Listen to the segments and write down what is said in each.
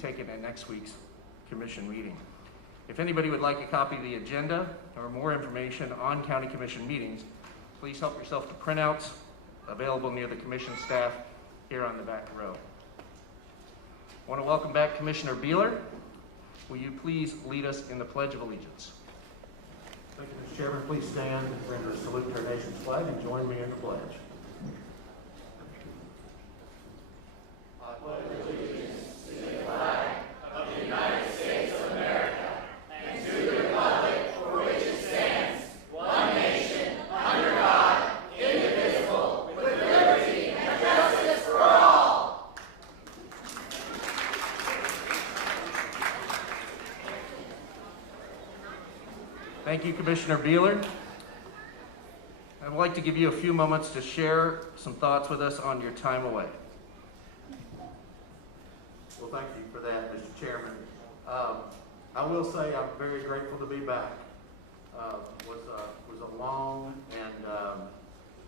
taken at next week's commission meeting. If anybody would like a copy of the agenda or more information on county commission meetings, please help yourself to printouts available near the commission staff here on the back row. I want to welcome back Commissioner Beeler. Will you please lead us in the Pledge of Allegiance? Thank you, Mr. Chairman. Please stand and render a salute to our nation's flag and join me in the pledge. I pledge allegiance to the flag of the United States of America and to the republic for which it stands, one nation, under God, indivisible, with liberty and justice for all. Thank you, Commissioner Beeler. I'd like to give you a few moments to share some thoughts with us on your time away. Well, thank you for that, Mr. Chairman. I will say I'm very grateful to be back. Was a long and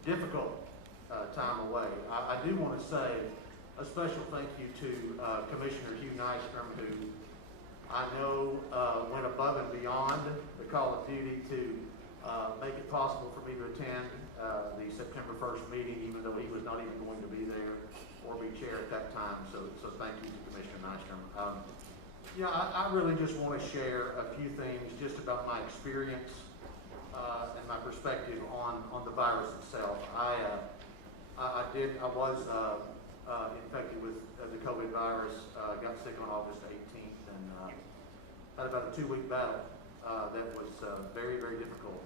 difficult time away. I do want to say a special thank you to Commissioner Hugh Nystrom, who I know went above and beyond the call of duty to make it possible for me to attend the September 1st meeting, even though he was not even going to be there or be chair at that time. So thank you to Commissioner Nystrom. I really just want to share a few things just about my experience and my perspective on the virus itself. I was infected with the COVID virus, got sick on August 18th, and had about a 2-week battle that was very, very difficult.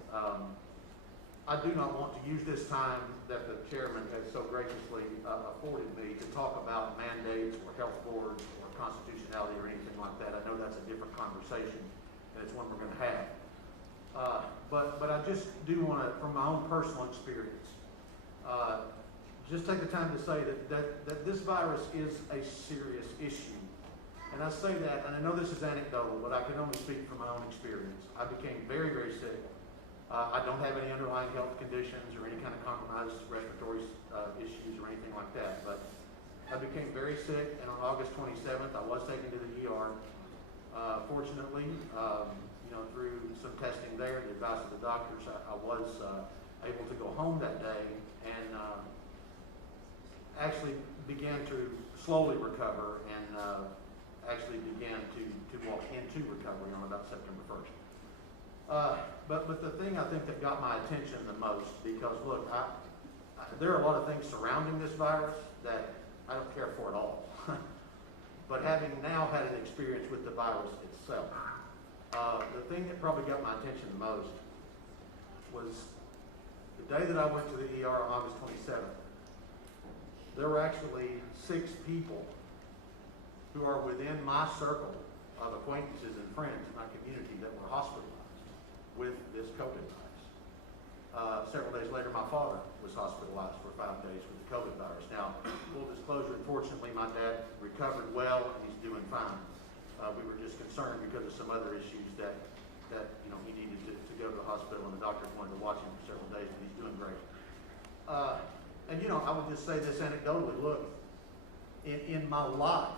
I do not want to use this time that the chairman has so graciously afforded me to talk about mandates or health boards or constitutionality or anything like that. I know that's a different conversation, and it's one we're going to have. But I just do want to, from my own personal experience, just take the time to say that this virus is a serious issue. And I say that, and I know this is anecdotal, but I can only speak from my own experience. I became very, very sick. I don't have any underlying health conditions or any kind of compromised respiratory issues or anything like that. But I became very sick, and on August 27th, I was taken to the ER. Fortunately, through some testing there and the advice of the doctors, I was able to go home that day and actually began to slowly recover and actually began to walk into recovery on about September 1st. But the thing I think that got my attention the most, because look, there are a lot of things surrounding this virus that I don't care for at all. But having now had an experience with the virus itself, the thing that probably got my attention the most was the day that I went to the ER on August 27th. There were actually 6 people who are within my circle of acquaintances and friends in my community that were hospitalized with this COVID virus. Several days later, my father was hospitalized for 5 days with the COVID virus. Now, full disclosure, unfortunately, my dad recovered well and he's doing fine. We were just concerned because of some other issues that he needed to go to the hospital, and the doctors wanted to watch him for several days, but he's doing great. I would just say this anecdotally. Look, in my life,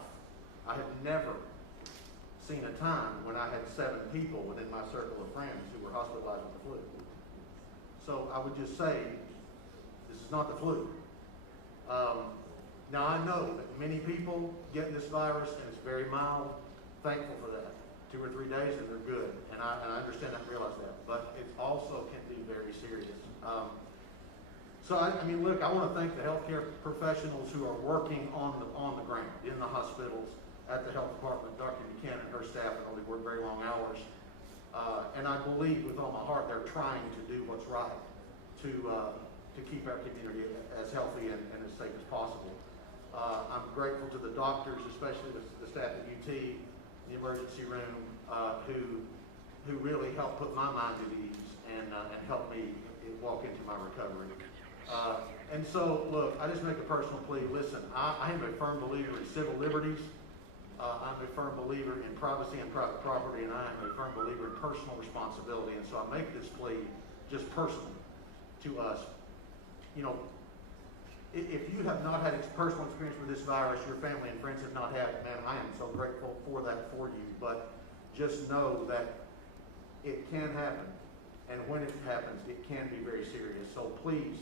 I have never seen a time when I had 7 people within my circle of friends who were hospitalized with the flu. So I would just say, this is not the flu. Now I know that many people get this virus and it's very mild. Thankful for that. 2 or 3 days and they're good. And I understand that and realize that. But it also can be very serious. Look, I want to thank the healthcare professionals who are working on the ground, in the hospitals, at the health department. Dr. Buchanan and her staff have only worked very long hours. And I believe with all my heart they're trying to do what's right to keep our community as healthy and as safe as possible. I'm grateful to the doctors, especially the staff at UT, the emergency room, who really helped put my mind at ease and helped me walk into my recovery. And so, look, I just make a personal plea. Listen, I am a firm believer in civil liberties. I'm a firm believer in privacy and private property, and I am a firm believer in personal responsibility. And so I make this plea just personally to us. if you have not had personal experience with this virus, your family and friends have not had it, man, I am so grateful for that for you. But just know that it can happen. And when it happens, it can be very serious. So please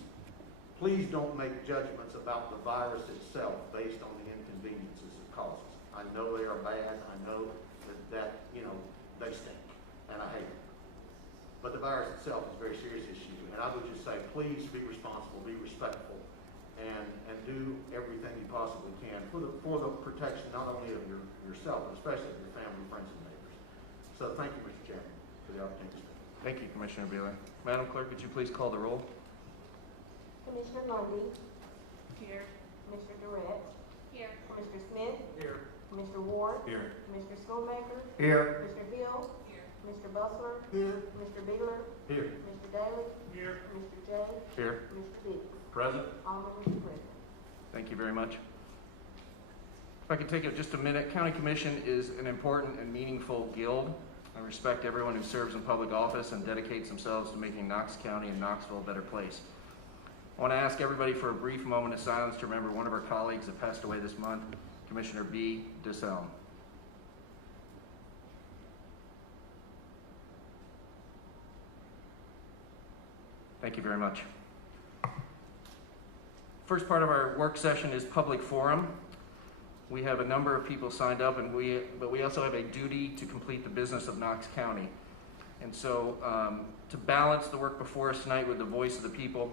don't make judgments about the virus itself based on the inconveniences it causes. I know they are bad. I know that they stink, and I hate it. But the virus itself is a very serious issue. And I would just say, please be responsible, be respectful, and do everything you possibly can for the protection not only of yourself, but especially of your family, friends, and neighbors. So thank you, Mr. Chairman, for the opportunity to speak. Thank you, Commissioner Beeler. Madam Clerk, would you please call the roll? Commissioner Lundy, Here. Commissioner Durrett, Here. Commissioner Smith, Here. Commissioner Ward, Here. Commissioner Schoolmaker, Here. Commissioner Hill, Here. Mr. Bustler, Here. Mr. Beeler, Here. Mr. Daly, Here. Mr. J, Here. Mr. Biggs. Present. All members are present. Thank you very much. If I could take just a minute, County Commission is an important and meaningful guild. I respect everyone who serves in public office and dedicates themselves to making Knox County and Knoxville a better place. I want to ask everybody for a brief moment of silence to remember one of our colleagues that passed away this month, Commissioner B. DeSelm. Thank you very much. First part of our work session is public forum. We have a number of people signed up, but we also have a duty to complete the business of Knox County. And so to balance the work before us tonight with the voice of the people,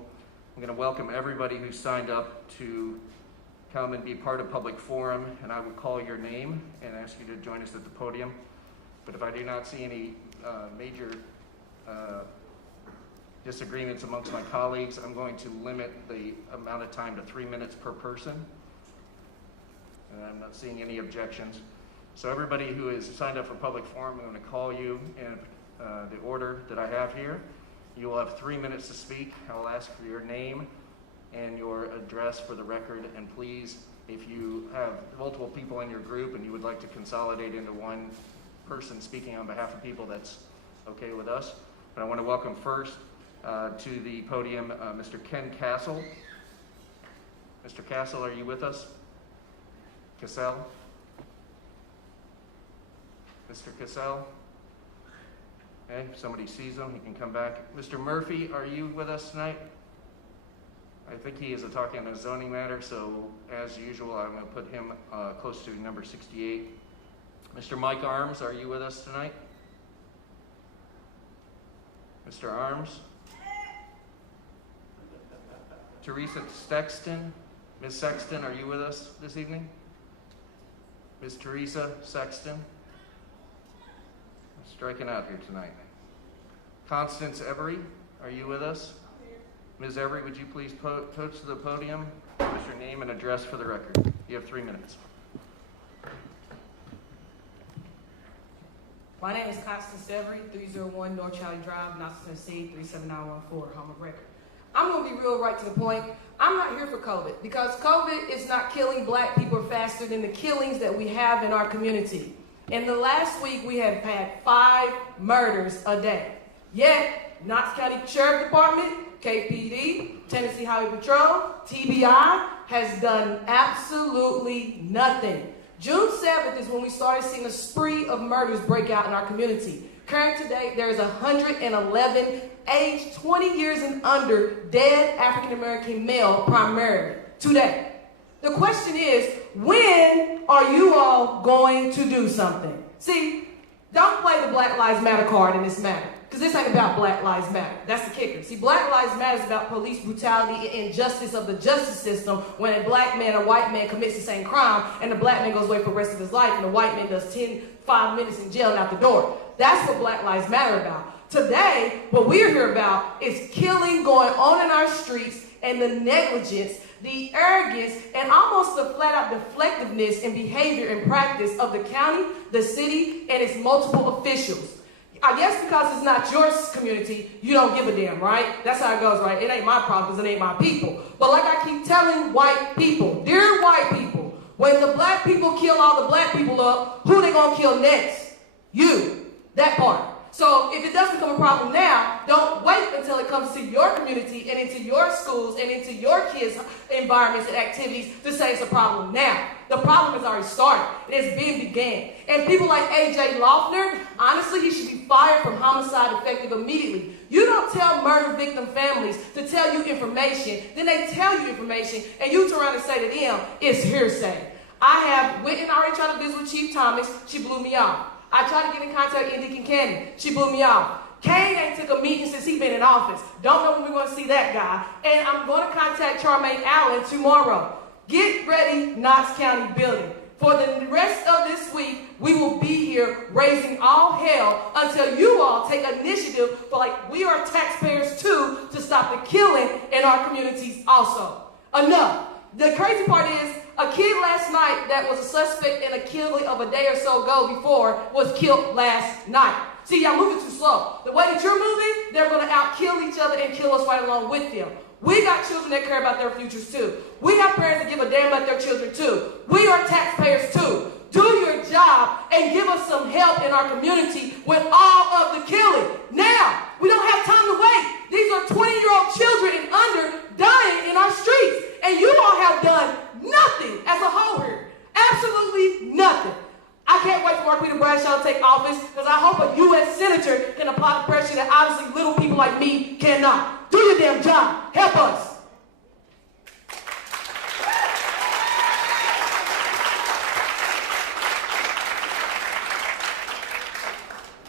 I'm going to welcome everybody who signed up to come and be part of public forum, and I will call your name and ask you to join us at the podium. But if I do not see any major disagreements amongst my colleagues, I'm going to limit the amount of time to 3 minutes per person. And I'm not seeing any objections. So everybody who is signed up for public forum, I'm going to call you in the order that I have here. You will have 3 minutes to speak. I will ask for your name and your address for the record. And please, if you have multiple people in your group and you would like to consolidate into one person speaking on behalf of people, that's okay with us. But I want to welcome first to the podium Mr. Ken Castle. Mr. Castle, are you with us? Cassell? Mr. Cassell? Okay, if somebody sees him, he can come back. Mr. Murphy, are you with us tonight? I think he is talking on a zoning matter, so as usual, I'm going to put him close to number 68. Mr. Mike Arms, are you with us tonight? Mr. Arms? Teresa Sexton? Ms. Sexton, are you with us this evening? Ms. Teresa Sexton? Striking out here tonight. Constance Every, are you with us? Ms. Every, would you please approach to the podium? Give us your name and address for the record. You have 3 minutes. My name is Constance Every, 301 North Charlie Drive, Knoxville, Tennessee, 37914, home of record. I'm going to be real right to the point. I'm not here for COVID because COVID is not killing black people faster than the killings that we have in our community. In the last week, we have had 5 murders a day. Yet, Knox County Sheriff Department, KPD, Tennessee Highway Patrol, TBI has done absolutely nothing. June 7th is when we started seeing a spree of murders break out in our community. Current today, there is 111 aged 20 years and under dead African-American male primarily today. The question is, when are you all going to do something? See, don't play the Black Lives Matter card in this matter, because this ain't about Black Lives Matter. That's the kicker. See, Black Lives Matter is about police brutality and injustice of the justice system when a black man or white man commits the same crime and the black man goes away for the rest of his life and the white man does 5 minutes in jail and out the door. That's what Black Lives Matter about. Today, what we're here about is killing going on in our streets and the negligence, the arrogance, and almost the flat-out deflectiveness in behavior and practice of the county, the city, and its multiple officials. I guess because it's not your community, you don't give a damn, right? That's how it goes, right? It ain't my problem because it ain't my people. But like I keep telling white people, dear white people, when the black people kill all the black people up, who they gonna kill next? You. That part. So if it does become a problem now, don't wait until it comes to your community and into your schools and into your kids' environments and activities to say it's a problem now. The problem has already started. It has been began. And people like A.J. Loeffner, honestly, he should be fired from homicide effective immediately. You don't tell murder victim families to tell you information, then they tell you information, and you turn around and say to them, it's hearsay. I have went and already tried to visit with Chief Thomas. She blew me off. I tried to get in contact with Deacon Cannon. She blew me off. Kane ain't took a meeting since he's been in office. Don't know when we're going to see that guy. And I'm going to contact Charmaine Allen tomorrow. Get ready, Knox County building. For the rest of this week, we will be here raising all hell until you all take initiative for, like, we are taxpayers too, to stop the killing in our communities also. Enough. The crazy part is, a kid last night that was a suspect in a killing of a day or so ago before was killed last night. See, y'all moving too slow. The way that you're moving, they're going to out-kill each other and kill us right along with them. We got children that care about their futures too. We got parents that give a damn about their children too. We are taxpayers too. Do your job and give us some help in our community with all of the killing. Now, we don't have time to wait. These are 20-year-old children and under dying in our streets. And you all have done nothing as a whole here. Absolutely nothing. I can't wait for Mark Peter Bradshaw to take office because I hope a U.S. Senator can apply the pressure that obviously little people like me cannot. Do your damn job. Help us.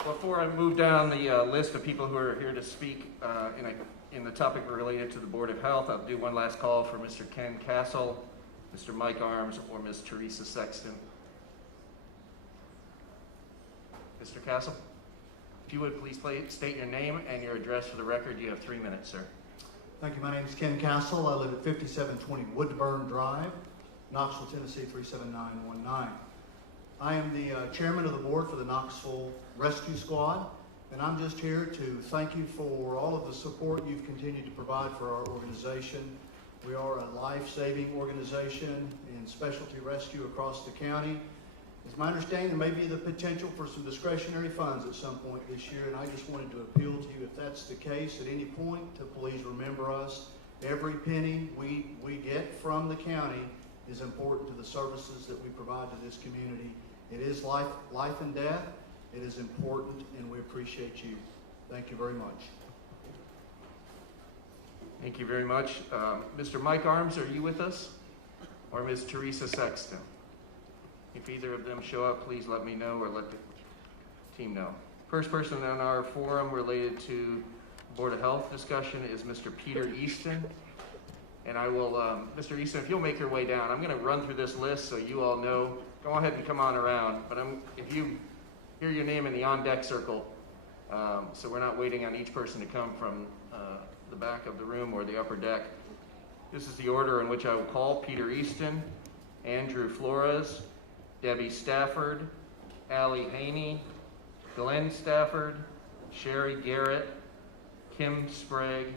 Before I move down the list of people who are here to speak in the topic related to the Board of Health, I'll do one last call for Mr. Ken Castle, Mr. Mike Arms, or Ms. Teresa Sexton. Mr. Castle, if you would please state your name and your address for the record. You have 3 minutes, sir. Thank you. My name is Ken Castle. I live at 5720 Woodburn Drive, Knoxville, Tennessee 37919. I am the chairman of the board for the Knoxville Rescue Squad, and I'm just here to thank you for all of the support you've continued to provide for our organization. We are a life-saving organization in specialty rescue across the county. It's my understanding there may be the potential for some discretionary funds at some point this year, and I just wanted to appeal to you, if that's the case at any point, to please remember us. Every penny we get from the county is important to the services that we provide to this community. It is life and death. It is important, and we appreciate you. Thank you very much. Thank you very much. Mr. Mike Arms, are you with us? Or Ms. Teresa Sexton? If either of them show up, please let me know or let the team know. First person on our forum related to Board of Health discussion is Mr. Peter Easton. And I will, Mr. Easton, if you'll make your way down, I'm going to run through this list so you all know. Go ahead and come on around. But if you hear your name in the on-deck circle, so we're not waiting on each person to come from the back of the room or the upper deck. This is the order in which I will call: Peter Easton, Andrew Flores, Debbie Stafford, Allie Haney, Glenn Stafford, Sherry Garrett, Kim Sprague,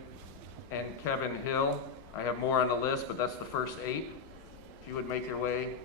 and Kevin Hill. I have more on the list, but that's the first 8. If you would make your way.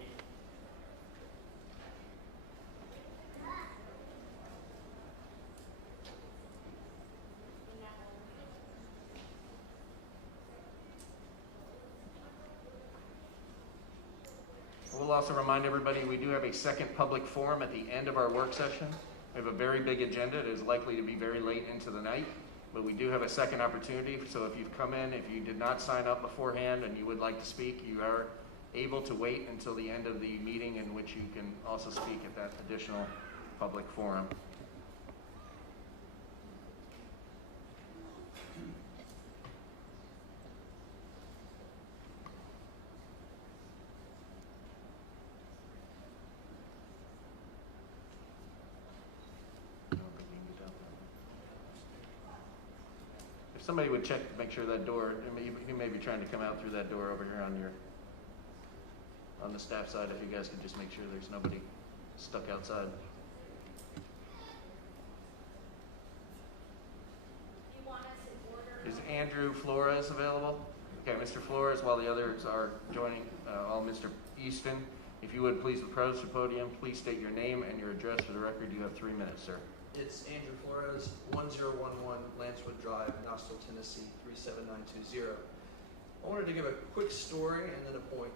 We'll also remind everybody we do have a second public forum at the end of our work session. We have a very big agenda. It is likely to be very late into the night, but we do have a second opportunity. So if you've come in, if you did not sign up beforehand and you would like to speak, you are able to wait until the end of the meeting, in which you can also speak at that additional public forum. If somebody would check to make sure that door, you may be trying to come out through that door over here on the staff side. If you guys could just make sure there's nobody stuck outside. You want us in order? Is Andrew Flores available? Okay, Mr. Flores, while the others are joining, all Mr. Easton, if you would please approach the podium, please state your name and your address for the record. You have 3 minutes, sir. It's Andrew Flores, 1011 Lancewood Drive, Knoxville, Tennessee, 37920. I wanted to give a quick story and then a point.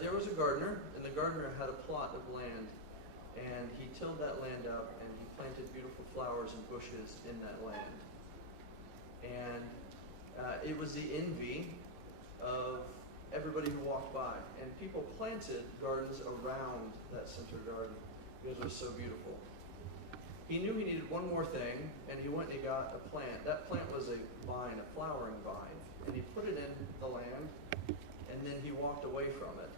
There was a gardener, and the gardener had a plot of land, and he tilled that land up, and he planted beautiful flowers and bushes in that land. And it was the envy of everybody who walked by, and people planted gardens around that center garden because it was so beautiful. He knew he needed one more thing, and he went and he got a plant. That plant was a vine, a flowering vine, and he put it in the land, and then he walked away from it.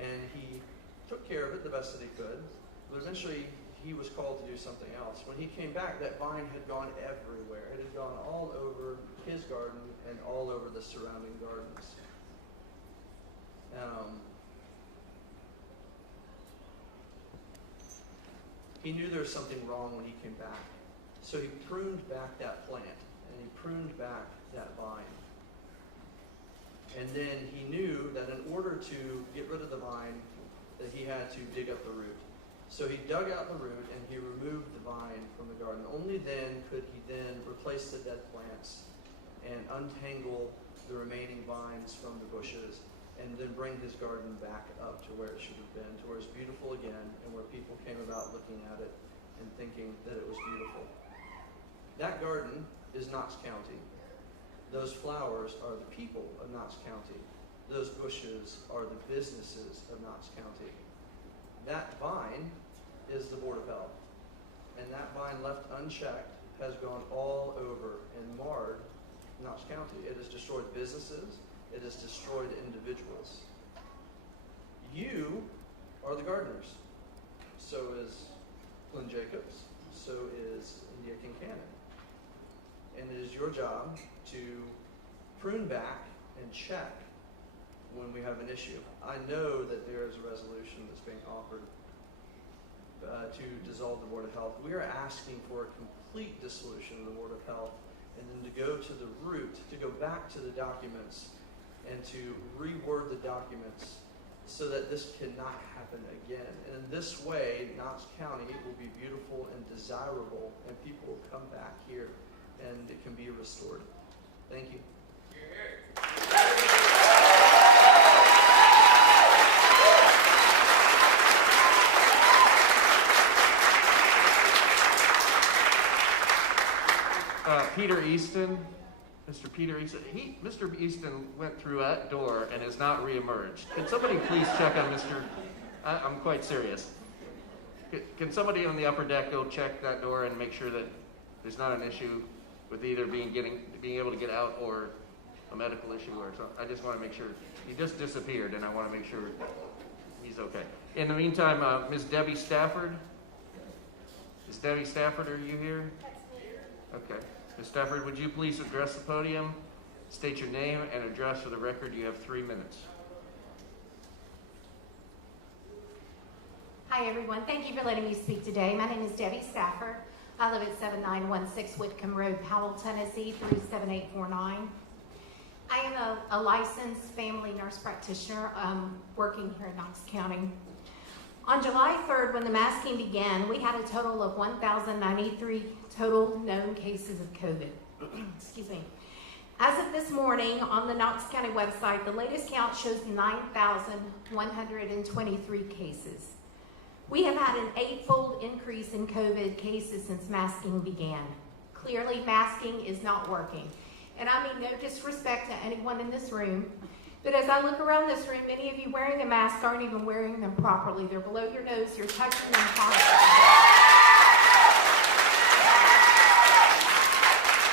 And he took care of it the best that he could, but eventually he was called to do something else. When he came back, that vine had gone everywhere. It had gone all over his garden and all over the surrounding gardens. He knew there was something wrong when he came back. So he pruned back that plant, and he pruned back that vine. And then he knew that in order to get rid of the vine, that he had to dig up the root. So he dug out the root and he removed the vine from the garden. Only then could he then replace the dead plants and untangle the remaining vines from the bushes, and then bring his garden back up to where it should have been, to where it's beautiful again, and where people came about looking at it and thinking that it was beautiful. That garden is Knox County. Those flowers are the people of Knox County. Those bushes are the businesses of Knox County. That vine is the Board of Health. And that vine left unchecked has gone all over and marred Knox County. It has destroyed businesses. It has destroyed individuals. You are the gardeners. So is Glenn Jacobs. So is India Kincannon. And it is your job to prune back and check when we have an issue. I know that there is a resolution that's being offered to dissolve the Board of Health. We are asking for a complete dissolution of the Board of Health, and then to go to the root, to go back to the documents, and to reword the documents so that this cannot happen again. And in this way, Knox County will be beautiful and desirable, and people will come back here, and it can be restored. Thank you. Peter Easton. Mr. Peter Easton. Mr. Easton went through that door and has not reemerged. Can somebody please check on Mr. I'm quite serious. Can somebody on the upper deck go check that door and make sure that there's not an issue with either being able to get out or a medical issue or something? I just want to make sure. He just disappeared, and I want to make sure he's okay. In the meantime, Ms. Debbie Stafford. Ms. Debbie Stafford, are you here? Okay. Ms. Stafford, would you please address the podium, state your name and address for the record? You have 3 minutes. Hi, everyone. Thank you for letting me speak today. My name is Debbie Stafford. I live at 7916 Whitcomb Road, Powell, Tennessee, 37849. I am a licensed family nurse practitioner working here in Knox County. On July 3rd, when the masking began, we had a total of 1,093 total known cases of COVID. Excuse me. As of this morning, on the Knox County website, the latest count shows 9,123 cases. We have had an 8-fold increase in COVID cases since masking began. Clearly, masking is not working. And I mean no disrespect to anyone in this room, but as I look around this room, many of you wearing a mask aren't even wearing them properly. They're below your nose, you're touching them constantly.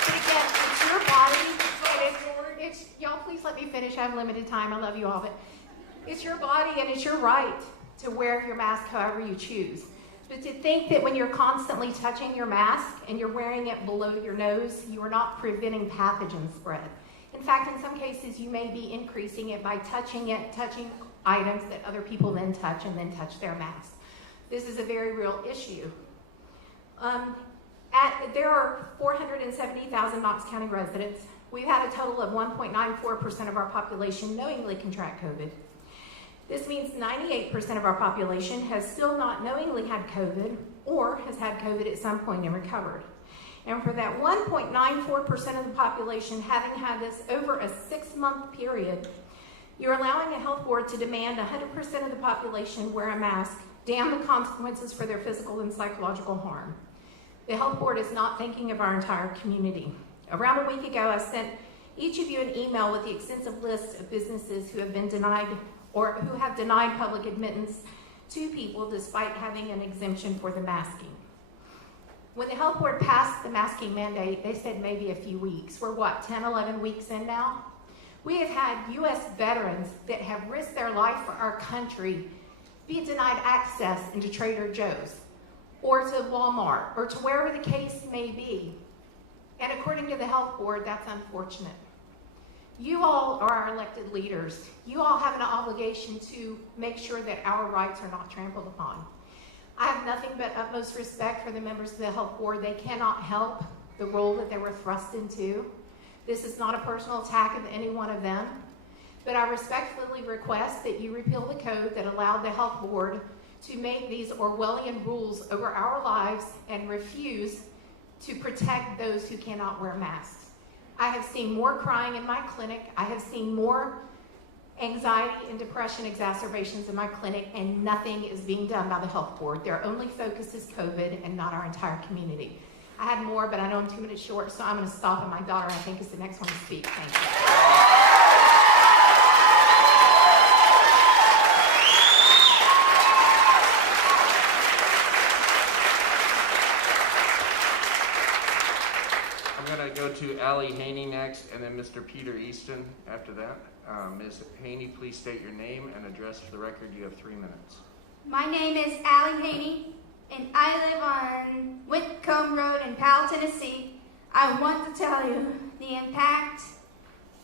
But again, it's your body, and it's y'all please let me finish, I have limited time, I love you all, but it's your body and it's your right to wear your mask however you choose. But to think that when you're constantly touching your mask and you're wearing it below your nose, you are not preventing pathogen spread. In fact, in some cases, you may be increasing it by touching items that other people then touch and then touch their mask. This is a very real issue. There are 470,000 Knox County residents. We've had a total of 1.94% of our population knowingly contract COVID. This means 98% of our population has still not knowingly had COVID or has had COVID at some point and recovered. And for that 1.94% of the population having had this over a 6-month period, you're allowing a health board to demand 100% of the population wear a mask, damn the consequences for their physical and psychological harm. The health board is not thinking of our entire community. Around a week ago, I sent each of you an email with the extensive list of businesses who have been denied or who have denied public admittance to people despite having an exemption for the masking. When the health board passed the masking mandate, they said maybe a few weeks. We're what, 10, 11 weeks in now? We have had U.S. veterans that have risked their life for our country be denied access into Trader Joe's or to Walmart or to wherever the case may be. And according to the health board, that's unfortunate. You all are our elected leaders. You all have an obligation to make sure that our rights are not trampled upon. I have nothing but utmost respect for the members of the health board. They cannot help the role that they were thrust into. This is not a personal attack of any one of them, but I respectfully request that you repeal the code that allowed the health board to make these Orwellian rules over our lives and refuse to protect those who cannot wear masks. I have seen more crying in my clinic. I have seen more anxiety and depression exacerbations in my clinic, and nothing is being done by the health board. Their only focus is COVID and not our entire community. I had more, but I know I'm 2 minutes short, so I'm going to stop, and my daughter, I think, is the next one to speak. Thank you. I'm going to go to Allie Haney next, and then Mr. Peter Easton after that. Ms. Haney, please state your name and address for the record. You have 3 minutes. My name is Allie Haney, and I live on Whitcomb Road in Powell, Tennessee. I want to tell you the impact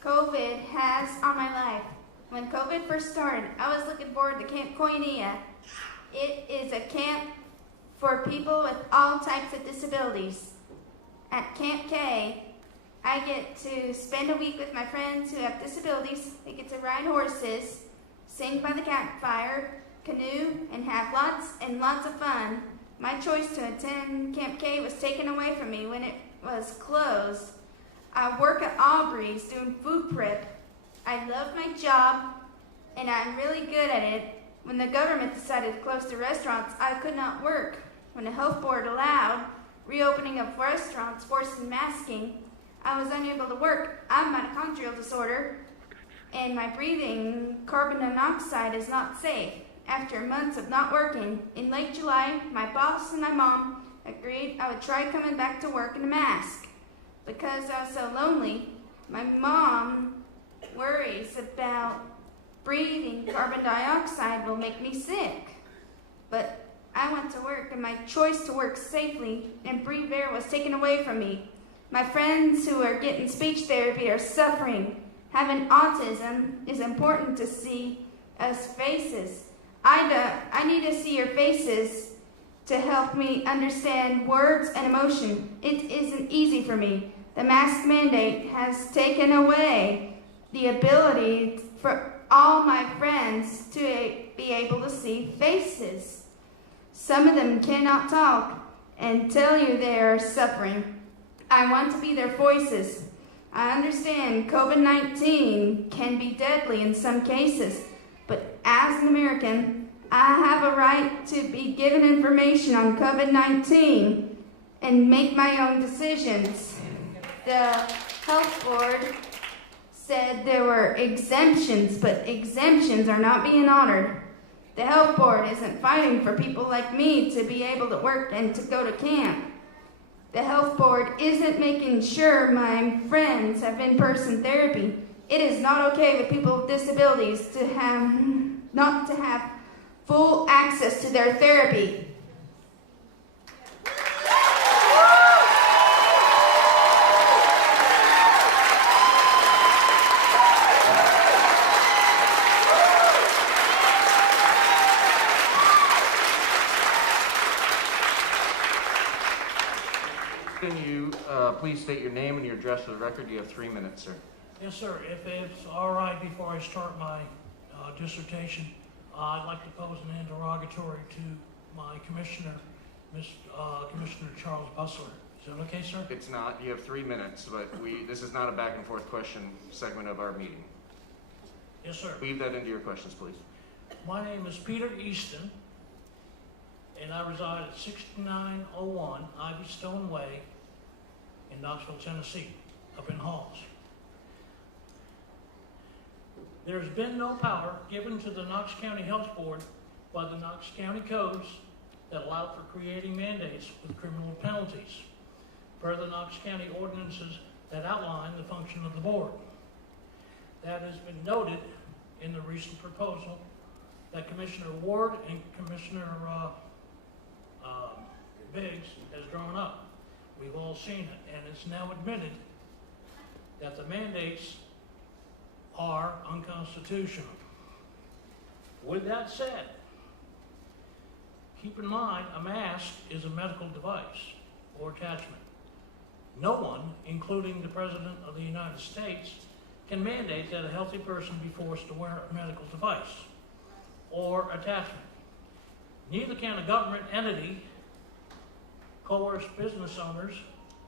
COVID has on my life. When COVID first started, I was looking forward to Camp Koinonia. It is a camp for people with all types of disabilities. At Camp K, I get to spend a week with my friends who have disabilities. They get to ride horses, sing by the campfire, canoe, and have lots and lots of fun. My choice to attend Camp K was taken away from me when it was closed. I work at Aubrey's doing food prep. I love my job, and I'm really good at it. When the government decided to close the restaurants, I could not work. When the health board allowed reopening of restaurants forcing masking, I was unable to work. I have mitochondrial disorder, and my breathing carbon monoxide is not safe. After months of not working, in late July, my boss and my mom agreed I would try coming back to work in a mask. Because I was so lonely, my mom worries about breathing carbon dioxide will make me sick. But I went to work, and my choice to work safely and breathe air was taken away from me. My friends who are getting speech therapy are suffering. Having autism is important to see us faces. I need to see your faces to help me understand words and emotion. It isn't easy for me. The mask mandate has taken away the ability for all my friends to be able to see faces. Some of them cannot talk and tell you they are suffering. I want to be their voices. I understand COVID-19 can be deadly in some cases, but as an American, I have a right to be given information on COVID-19 and make my own decisions. The health board said there were exemptions, but exemptions are not being honored. The health board isn't fighting for people like me to be able to work and to go to camp. The health board isn't making sure my friends have in-person therapy. It is not okay with people with disabilities to not to have full access to their therapy. Can you please state your name and your address for the record? You have 3 minutes, sir. Yes, sir. If it's all right, before I start my dissertation, I'd like to pose an interrogatory to my commissioner, Commissioner Charles Bustler. Is that okay, sir? It's not. You have 3 minutes, but this is not a back and forth question segment of our meeting. Yes, sir. Weave that into your questions, please. My name is Peter Easton, and I reside at 6901 Ivy Stone Way in Knoxville, Tennessee, up in Halls. There's been no power given to the Knox County Health Board by the Knox County codes that allow for creating mandates with criminal penalties, per the Knox County ordinances that outline the function of the board. That has been noted in the recent proposal that Commissioner Ward and Commissioner Biggs has drawn up. We've all seen it, and it's now admitted that the mandates are unconstitutional. With that said, keep in mind a mask is a medical device or attachment. No one, including the President of the United States, can mandate that a healthy person be forced to wear a medical device or attachment. Neither can a government entity coerce business owners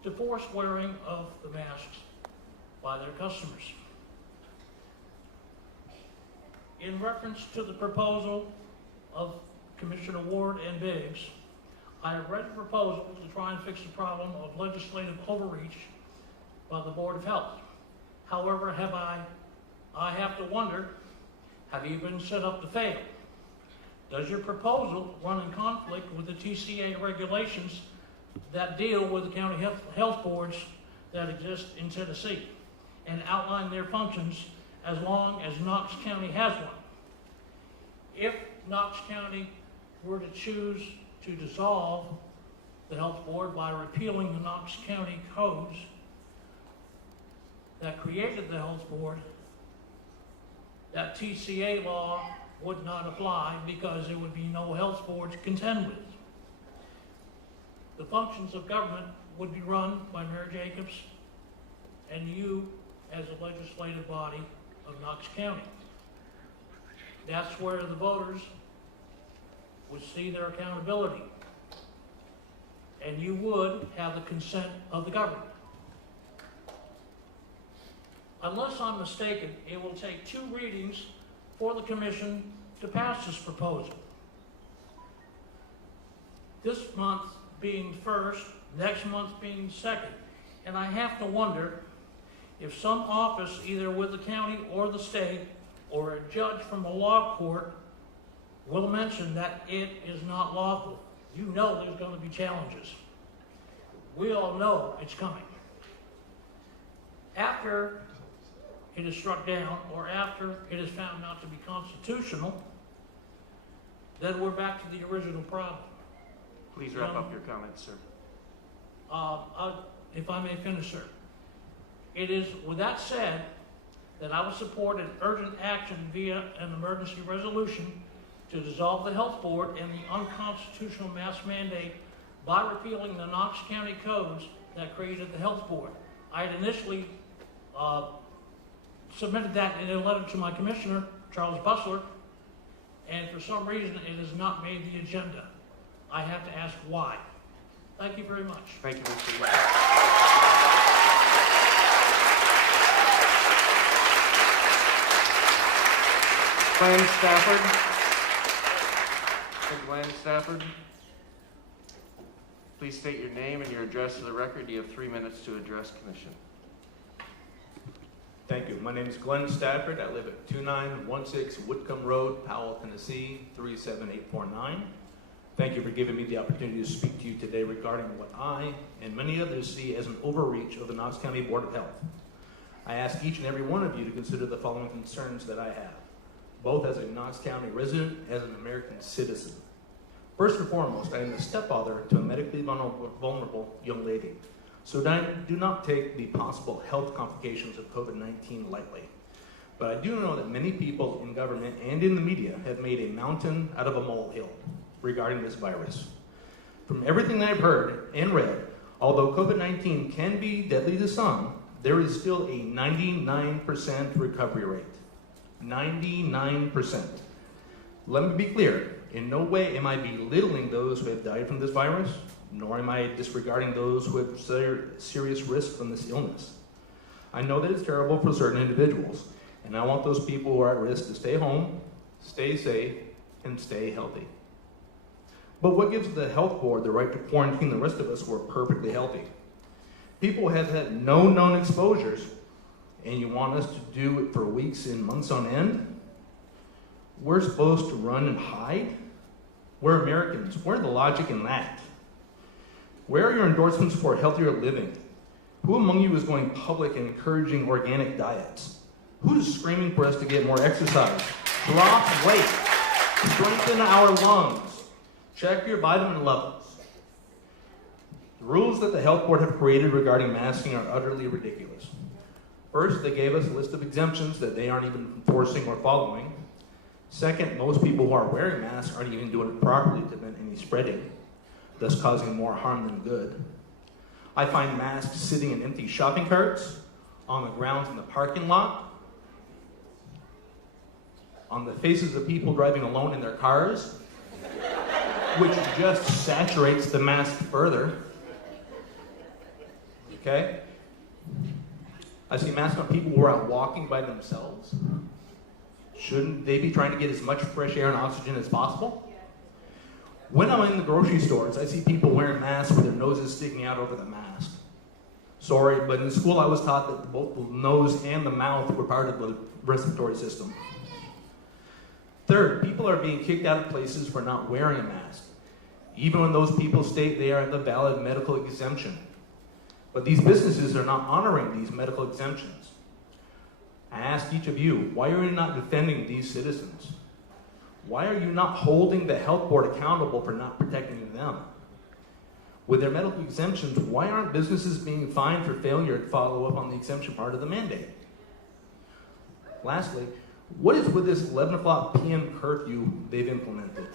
to force wearing of the masks by their customers. In reference to the proposal of Commissioner Ward and Biggs, I have read the proposal to try and fix the problem of legislative overreach by the Board of Health. However, I have to wonder, have you been set up to fail? Does your proposal run in conflict with the TCA regulations that deal with the county health boards that exist in Tennessee and outline their functions as long as Knox County has one? If Knox County were to choose to dissolve the health board by repealing the Knox County codes that created the health board, that TCA law would not apply because there would be no health board to contend with. The functions of government would be run by Mayor Jacobs and you as a legislative body of Knox County. That's where the voters would see their accountability, and you would have the consent of the government. Unless I'm mistaken, it will take 2 readings for the commission to pass this proposal. This month being first, next month being second. And I have to wonder if some office, either with the county or the state, or a judge from a law court, will mention that it is not lawful. You know there's going to be challenges. We all know it's coming. After it is struck down, or after it is found not to be constitutional, then we're back to the original problem. Please wrap up your comments, sir. If I may finish, sir. It is with that said that I will support an urgent action via an emergency resolution to dissolve the health board and the unconstitutional mask mandate by repealing the Knox County codes that created the health board. I had initially submitted that in a letter to my commissioner, Charles Bustler, and for some reason it has not made the agenda. I have to ask why. Thank you very much. Thank you, Mr. Easton. Glenn Stafford. Please state your name and your address for the record. You have 3 minutes to address commission. Thank you. My name is Glenn Stafford. I live at 2916 Whitcomb Road, Powell, Tennessee, 37849. Thank you for giving me the opportunity to speak to you today regarding what I and many others see as an overreach of the Knox County Board of Health. I ask each and every one of you to consider the following concerns that I have, both as a Knox County resident and as an American citizen. First and foremost, I am the stepfather to a medically vulnerable young lady, so do not take the possible health complications of COVID-19 lightly. But I do know that many people in government and in the media have made a mountain out of a molehill regarding this virus. From everything I've heard and read, although COVID-19 can be deadly to some, there is still a 99% recovery rate. 99%. Let me be clear, in no way am I belittling those who have died from this virus, nor am I disregarding those who have serious risk from this illness. I know that it's terrible for certain individuals, and I want those people who are at risk to stay home, stay safe, and stay healthy. But what gives the health board the right to quarantine the rest of us who are perfectly healthy? People have had no known exposures, and you want us to do it for weeks and months on end? We're supposed to run and hide? We're Americans. Where's the logic in that? Where are your endorsements for healthier living? Who among you is going public and encouraging organic diets? Who's screaming for us to get more exercise, drop weight, strengthen our lungs, check your vitamin levels? The rules that the health board have created regarding masking are utterly ridiculous. First, they gave us a list of exemptions that they aren't even enforcing or following. Second, most people who are wearing masks aren't even doing it properly to prevent any spreading, thus causing more harm than good. I find masks sitting in empty shopping carts, on the grounds in the parking lot, on the faces of people driving alone in their cars, which just saturates the mask further. Okay? I see masks on people who are out walking by themselves. Shouldn't they be trying to get as much fresh air and oxygen as possible? When I'm in the grocery stores, I see people wearing masks with their noses sticking out over the mask. Sorry, but in school I was taught that both the nose and the mouth were part of the respiratory system. Third, people are being kicked out of places for not wearing a mask, even when those people state they are the valid medical exemption. But these businesses are not honoring these medical exemptions. I ask each of you, why are you not defending these citizens? Why are you not holding the health board accountable for not protecting them? With their medical exemptions, why aren't businesses being fined for failure to follow up on the exemption part of the mandate? Lastly, what is with this 11 o'clock p.m. curfew they've implemented?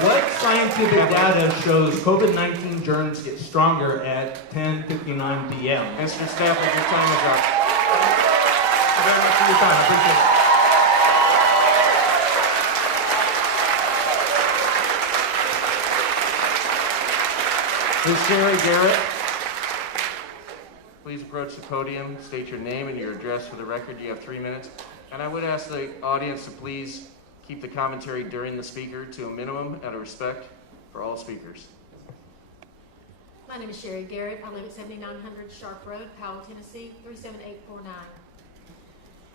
What scientific data shows COVID-19 germs get stronger at 10:59 p.m.? Mr. Stafford, your time is up. Thank you very much for your time. I appreciate it. Ms. Sherry Garrett, please approach the podium, state your name and your address for the record. You have 3 minutes. And I would ask the audience to please keep the commentary during the speaker to a minimum out of respect for all speakers. My name is Sherry Garrett. I live at 7900 Sharp Road, Powell, Tennessee, 37849.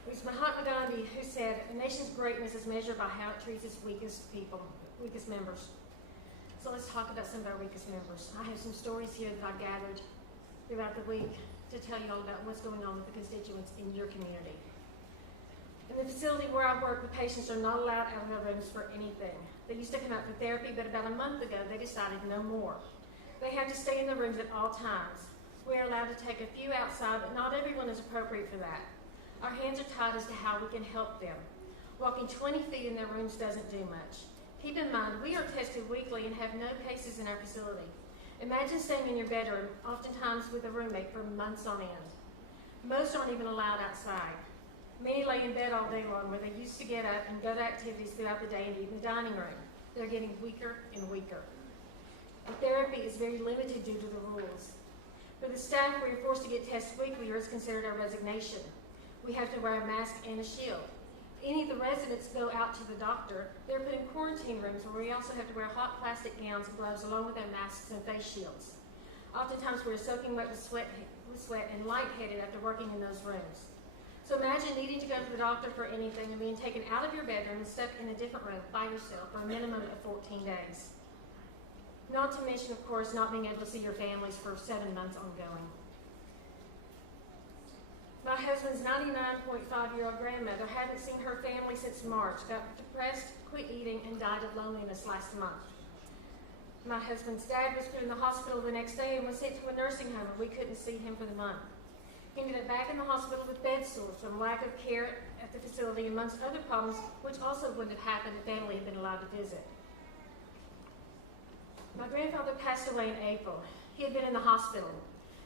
It was Mahatma Gandhi who said, "A nation's greatness is measured by how it treats its weakest people, weakest members." So let's talk about some of our weakest members. I have some stories here that I gathered throughout the week to tell you all about what's going on with the constituents in your community. In the facility where I work, the patients are not allowed out of their rooms for anything. They used to come out for therapy, but about a month ago, they decided no more. They have to stay in their rooms at all times. We are allowed to take a few outside, but not everyone is appropriate for that. Our hands are tied as to how we can help them. Walking 20 feet in their rooms doesn't do much. Keep in mind, we are tested weekly and have no cases in our facility. Imagine staying in your bedroom, oftentimes with a roommate, for months on end. Most aren't even allowed outside. Many lay in bed all day long, where they used to get up and go to activities throughout the day and eat in the dining room. They're getting weaker and weaker. And therapy is very limited due to the rules. For the staff, we are forced to get tests weekly, or it's considered our resignation. We have to wear a mask and a shield. If any of the residents go out to the doctor, they're put in quarantine rooms where we also have to wear hot plastic gowns and gloves along with our masks and face shields. Oftentimes we're soaking wet with sweat and lightheaded after working in those rooms. So imagine needing to go to the doctor for anything and being taken out of your bedroom and stuck in a different room by yourself for a minimum of 14 days. Not to mention, of course, not being able to see your families for 7 months ongoing. My husband's 99.5-year-old grandmother hadn't seen her family since March, got depressed, quit eating, and died of loneliness last month. My husband's dad was put in the hospital the next day and was sent to a nursing home, and we couldn't see him for the month. He ended up back in the hospital with bed sores from lack of care at the facility, amongst other problems, which also wouldn't have happened if family had been allowed to visit. My grandfather passed away in April. He had been in the hospital.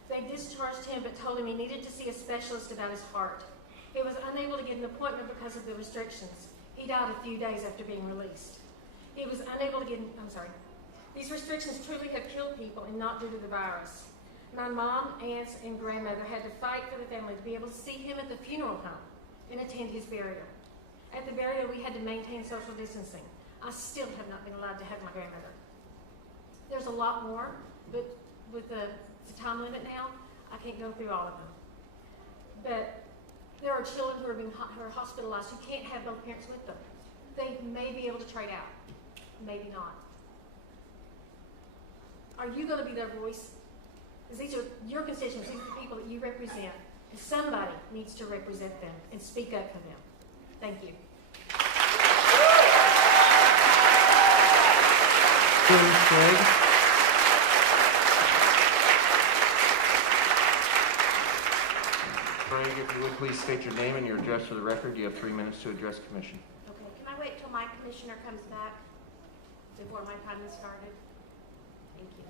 They discharged him but told him he needed to see a specialist about his heart. He was unable to get an appointment because of the restrictions. He died a few days after being released. He was unable to get, These restrictions truly have killed people and not due to the virus. My mom, aunts, and grandmother had to fight for the family to be able to see him at the funeral home and attend his burial. At the burial, we had to maintain social distancing. I still have not been allowed to hug my grandmother. There's a lot more, but with the time limit now, I can't go through all of them. But there are children who are hospitalized who can't have both parents with them. They may be able to trade out, maybe not. Are you going to be their voice? Because these are your constituents, these are the people that you represent. And somebody needs to represent them and speak up for them. Thank you. Craig, if you would please state your name and your address for the record. You have 3 minutes to address the commission. Okay, can I wait till my commissioner comes back before my time is started? Thank you.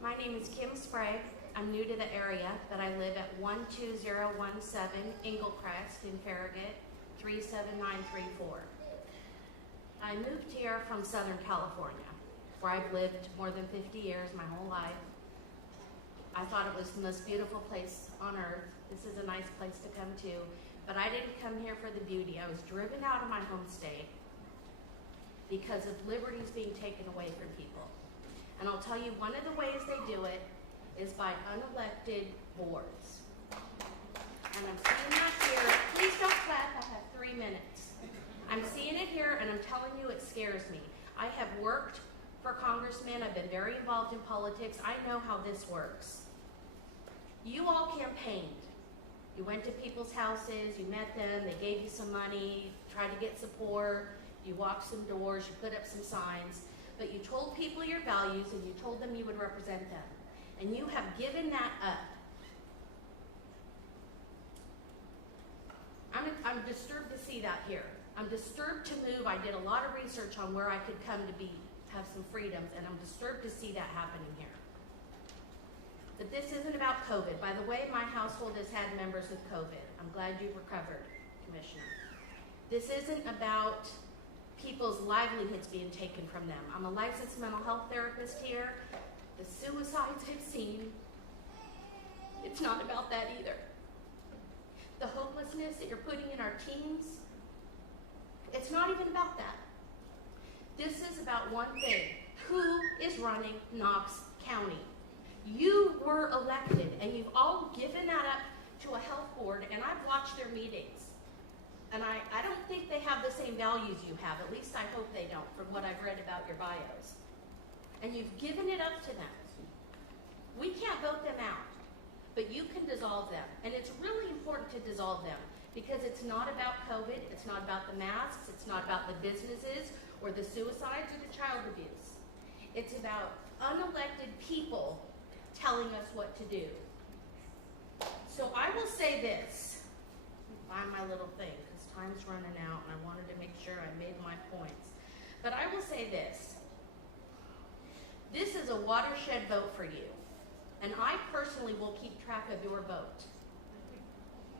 My name is Kim Sprague. I'm new to the area, but I live at 12017 Inglecrest in Farragut, 37934. I moved here from Southern California, where I've lived more than 50 years, my whole life. I thought it was the most beautiful place on earth. This is a nice place to come to, but I didn't come here for the beauty. I was driven out of my home state because of liberties being taken away from people. And I'll tell you, one of the ways they do it is by unelected boards. And I'm seeing that here. Please don't clap, I have 3 minutes. I'm seeing it here, and I'm telling you, it scares me. I have worked for congressmen. I've been very involved in politics. I know how this works. You all campaigned. You went to people's houses, you met them, they gave you some money, tried to get support, you walked some doors, you put up some signs, but you told people your values and you told them you would represent them. And you have given that up. I'm disturbed to see that here. I'm disturbed to move. I did a lot of research on where I could come to have some freedoms, and I'm disturbed to see that happening here. But this isn't about COVID. By the way, my household has had members with COVID. I'm glad you've recovered, Commissioner. This isn't about people's livelihoods being taken from them. I'm a licensed mental health therapist here. The suicides I've seen, it's not about that either. The hopelessness that you're putting in our teens, it's not even about that. This is about one thing. Who is running Knox County? You were elected, and you've all given that up to a health board, and I've watched their meetings. And I don't think they have the same values you have. At least I hope they don't, from what I've read about your bios. And you've given it up to them. We can't vote them out, but you can dissolve them. And it's really important to dissolve them, because it's not about COVID, it's not about the masks, it's not about the businesses, or the suicides, or the child abuse. It's about unelected people telling us what to do. So I will say this. Find my little thing, because time's running out, and I wanted to make sure I made my points. But I will say this. This is a watershed vote for you, and I personally will keep track of your vote.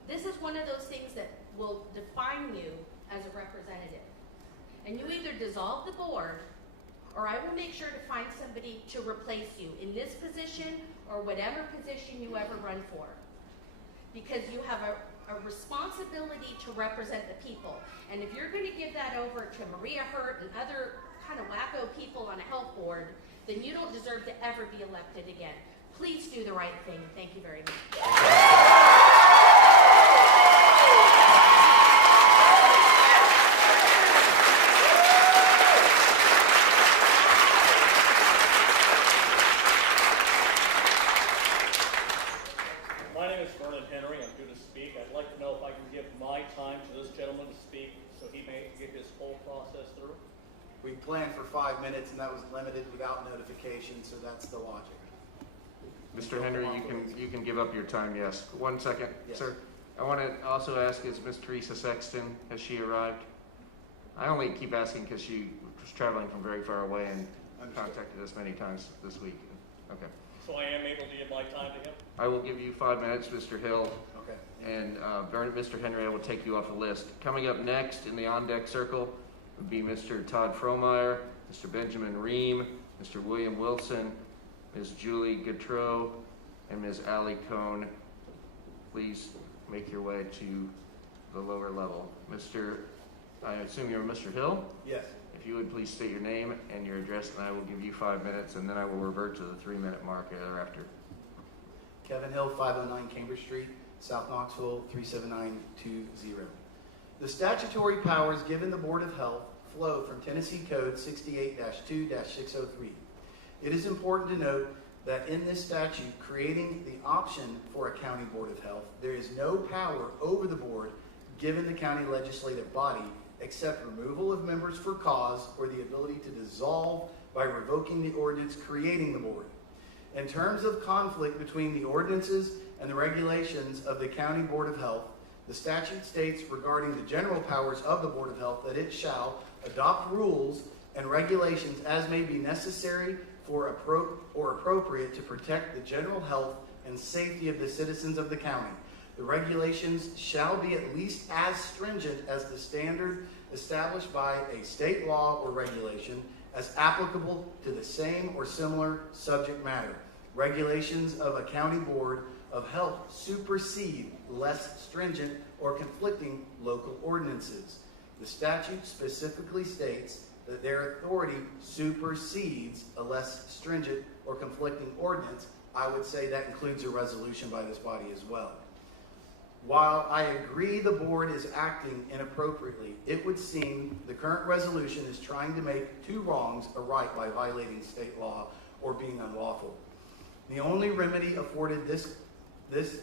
This is one of those things that will define you as a representative. And you either dissolve the board, or I will make sure to find somebody to replace you in this position or whatever position you ever run for. Because you have a responsibility to represent the people. And if you're going to give that over to Maria Hurt and other kind of wacko people on a health board, then you don't deserve to ever be elected again. Please do the right thing. Thank you very much. We planned for 5 minutes, and that was limited without notification, so that's the logic. Mr. Henry, you can give up your time, yes. 1 second, Yes. sir. I want to also ask, is Miss Teresa Sexton, has she arrived? I only keep asking because she was traveling from very far away and Understood. contacted us many times this week. Okay. So I am able to give my time to him? I will give you 5 minutes, Mr. Hill, Okay. and Mr. Henry, I will take you off the list. Coming up next in the on-deck circle would be Mr. Todd Fromeyer, Mr. Benjamin Ream, Mr. William Wilson, Ms. Julie Gautreau, and Ms. Allie Cohn. Please make your way to the lower level. I assume you're Mr. Hill? Yes. If you would please state your name and your address, and I will give you 5 minutes, and then I will revert to the 3-minute mark thereafter. Kevin Hill, 509 Cambridge Street, South Knoxville, 37920. The statutory powers given the Board of Health flow from Tennessee Code 68-2-603. It is important to note that in this statute creating the option for a county board of health, there is no power over the board given the county legislative body except removal of members for cause or the ability to dissolve by revoking the ordinance creating the board. In terms of conflict between the ordinances and the regulations of the county board of health, the statute states regarding the general powers of the Board of Health that it shall adopt rules and regulations as may be necessary or appropriate to protect the general health and safety of the citizens of the county. The regulations shall be at least as stringent as the standard established by a state law or regulation as applicable to the same or similar subject matter. Regulations of a county board of health supersede less stringent or conflicting local ordinances. The statute specifically states that their authority supersedes a less stringent or conflicting ordinance. I would say that includes a resolution by this body as well. While I agree the board is acting inappropriately, it would seem the current resolution is trying to make 2 wrongs a right by violating state law or being unlawful. The only remedy afforded this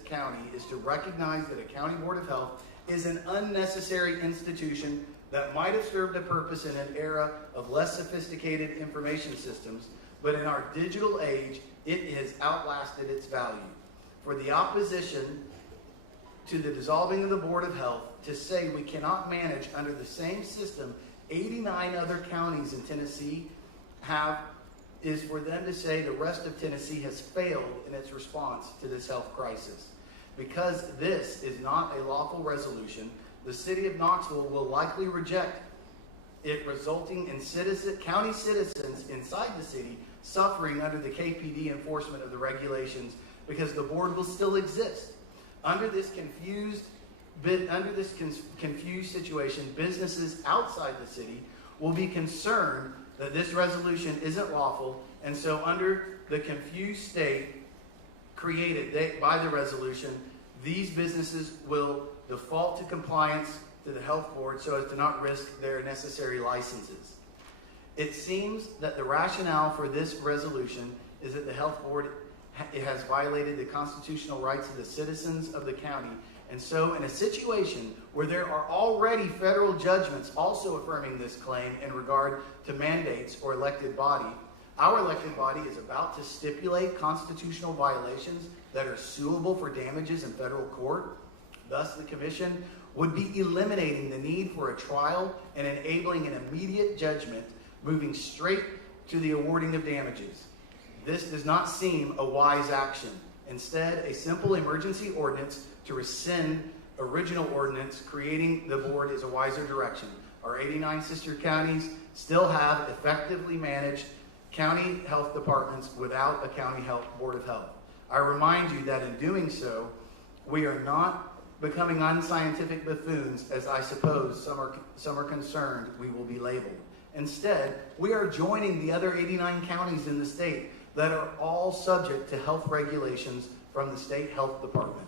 county is to recognize that a county board of health is an unnecessary institution that might have served a purpose in an era of less sophisticated information systems, but in our digital age, it has outlasted its value. For the opposition to the dissolving of the Board of Health to say we cannot manage under the same system 89 other counties in Tennessee have is for them to say the rest of Tennessee has failed in its response to this health crisis. Because this is not a lawful resolution, the city of Knoxville will likely reject it, resulting in county citizens inside the city suffering under the KPD enforcement of the regulations because the board will still exist. Under this confused situation, businesses outside the city will be concerned that this resolution isn't lawful, and so under the confused state created by the resolution, these businesses will default to compliance to the health board so as to not risk their necessary licenses. It seems that the rationale for this resolution is that the health board has violated the constitutional rights of the citizens of the county. And so in a situation where there are already federal judgments also affirming this claim in regard to mandates or elected body, our elected body is about to stipulate constitutional violations that are suable for damages in federal court. Thus, the commission would be eliminating the need for a trial and enabling an immediate judgment, moving straight to the awarding of damages. This does not seem a wise action. Instead, a simple emergency ordinance to rescind original ordinance creating the board is a wiser direction. Our 89 sister counties still have effectively managed county health departments without a county health board of health. I remind you that in doing so, we are not becoming unscientific buffoons, as I suppose some are concerned we will be labeled. Instead, we are joining the other 89 counties in the state that are all subject to health regulations from the state health department.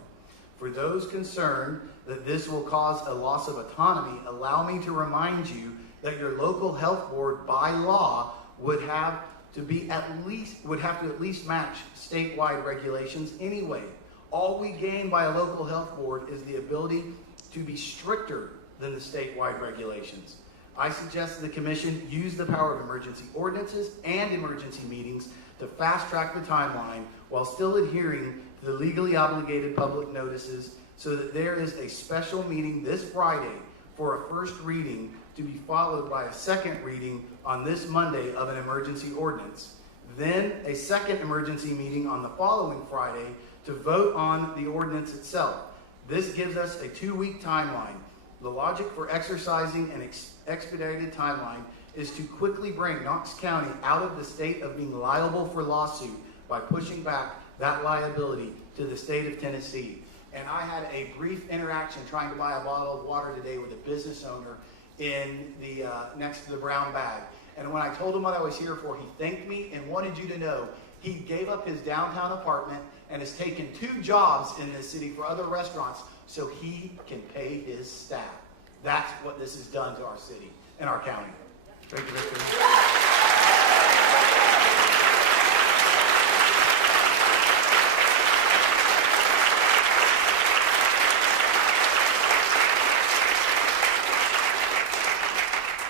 For those concerned that this will cause a loss of autonomy, allow me to remind you that your local health board by law would have to at least match statewide regulations anyway. All we gain by a local health board is the ability to be stricter than the statewide regulations. I suggest the commission use the power of emergency ordinances and emergency meetings to fast-track the timeline while still adhering to the legally obligated public notices so that there is a special meeting this Friday for a first reading to be followed by a second reading on this Monday of an emergency ordinance. then a second emergency meeting on the following Friday to vote on the ordinance itself. This gives us a 2-week timeline. The logic for exercising an expedited timeline is to quickly bring Knox County out of the state of being liable for lawsuit by pushing back that liability to the state of Tennessee. And I had a brief interaction trying to buy a bottle of water today with a business owner in the next to the brown bag. And when I told him what I was here for, he thanked me and wanted you to know he gave up his downtown apartment and has taken 2 jobs in this city for other restaurants so he can pay his staff. That's what this has done to our city and our county. Thank you, Mr.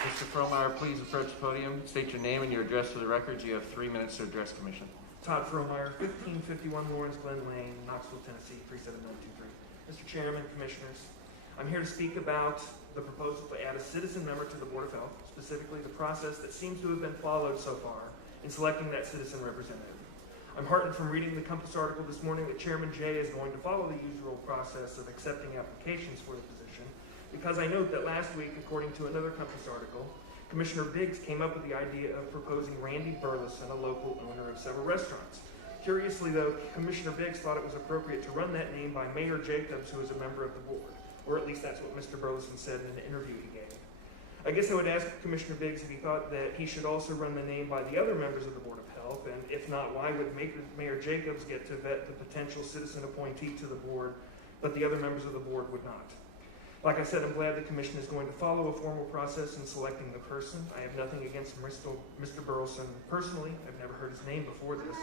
Mr. Fromeyer, please approach the podium. State your name and your address for the records. You have 3 minutes to address Commission. Todd Fromeyer, 1551 Lawrence Glen Lane, Knoxville, Tennessee, 37923. Mr. Chairman, Commissioners, I'm here to speak about the proposal to add a citizen member to the Board of Health, specifically the process that seems to have been followed so far in selecting that citizen representative. I'm heartened from reading the Compass article this morning that Chairman Jay is going to follow the usual process of accepting applications for the position, because I note that last week, according to another Compass article, Commissioner Biggs came up with the idea of proposing Randy Burleson, a local owner of several restaurants. Curiously, though, Commissioner Biggs thought it was appropriate to run that name by Mayor Jacobs, who is a member of the board, or at least that's what Mr. Burleson said in an interview he gave. I guess I would ask Commissioner Biggs if he thought that he should also run the name by the other members of the Board of Health, and if not, why would Mayor Jacobs get to vet the potential citizen appointee to the board, but the other members of the board would not? Like I said, I'm glad the Commission is going to follow a formal process in selecting the person. I have nothing against Mr. Burleson personally. I've never heard his name before this.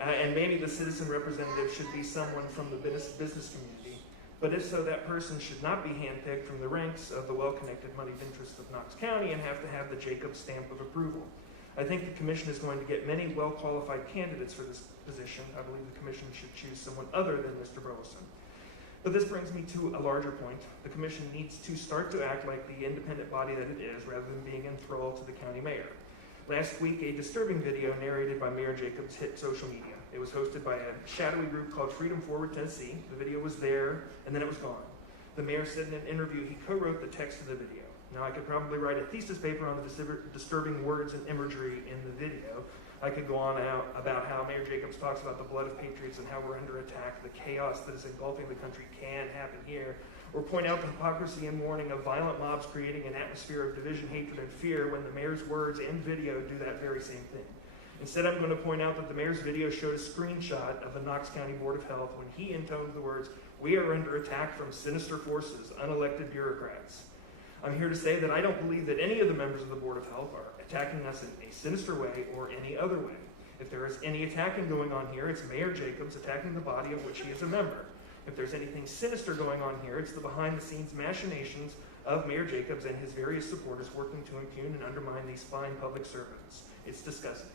And maybe the citizen representative should be someone from the business community. But if so, that person should not be handpicked from the ranks of the well-connected moneyed interests of Knox County and have to have the Jacobs stamp of approval. I think the Commission is going to get many well-qualified candidates for this position. I believe the Commission should choose someone other than Mr. Burleson. But this brings me to a larger point. The Commission needs to start to act like the independent body that it is, rather than being enthralled to the county mayor. Last week, a disturbing video narrated by Mayor Jacobs hit social media. It was hosted by a shadowy group called Freedom Forward Tennessee. The video was there, and then it was gone. The mayor said in an interview he co-wrote the text of the video. Now, I could probably write a thesis paper on the disturbing words and imagery in the video. I could go on out about how Mayor Jacobs talks about the blood of patriots and how we're under attack, the chaos that is engulfing the country can happen here, or point out the hypocrisy and warning of violent mobs creating an atmosphere of division, hatred, and fear when the mayor's words and video do that very same thing. Instead, I'm going to point out that the mayor's video showed a screenshot of the Knox County Board of Health when he intoned the words, "We are under attack from sinister forces, unelected bureaucrats." I'm here to say that I don't believe that any of the members of the Board of Health are attacking us in a sinister way or any other way. If there is any attacking going on here, it's Mayor Jacobs attacking the body of which he is a member. If there's anything sinister going on here, it's the behind-the-scenes machinations of Mayor Jacobs and his various supporters working to impugn and undermine these fine public servants. It's disgusting.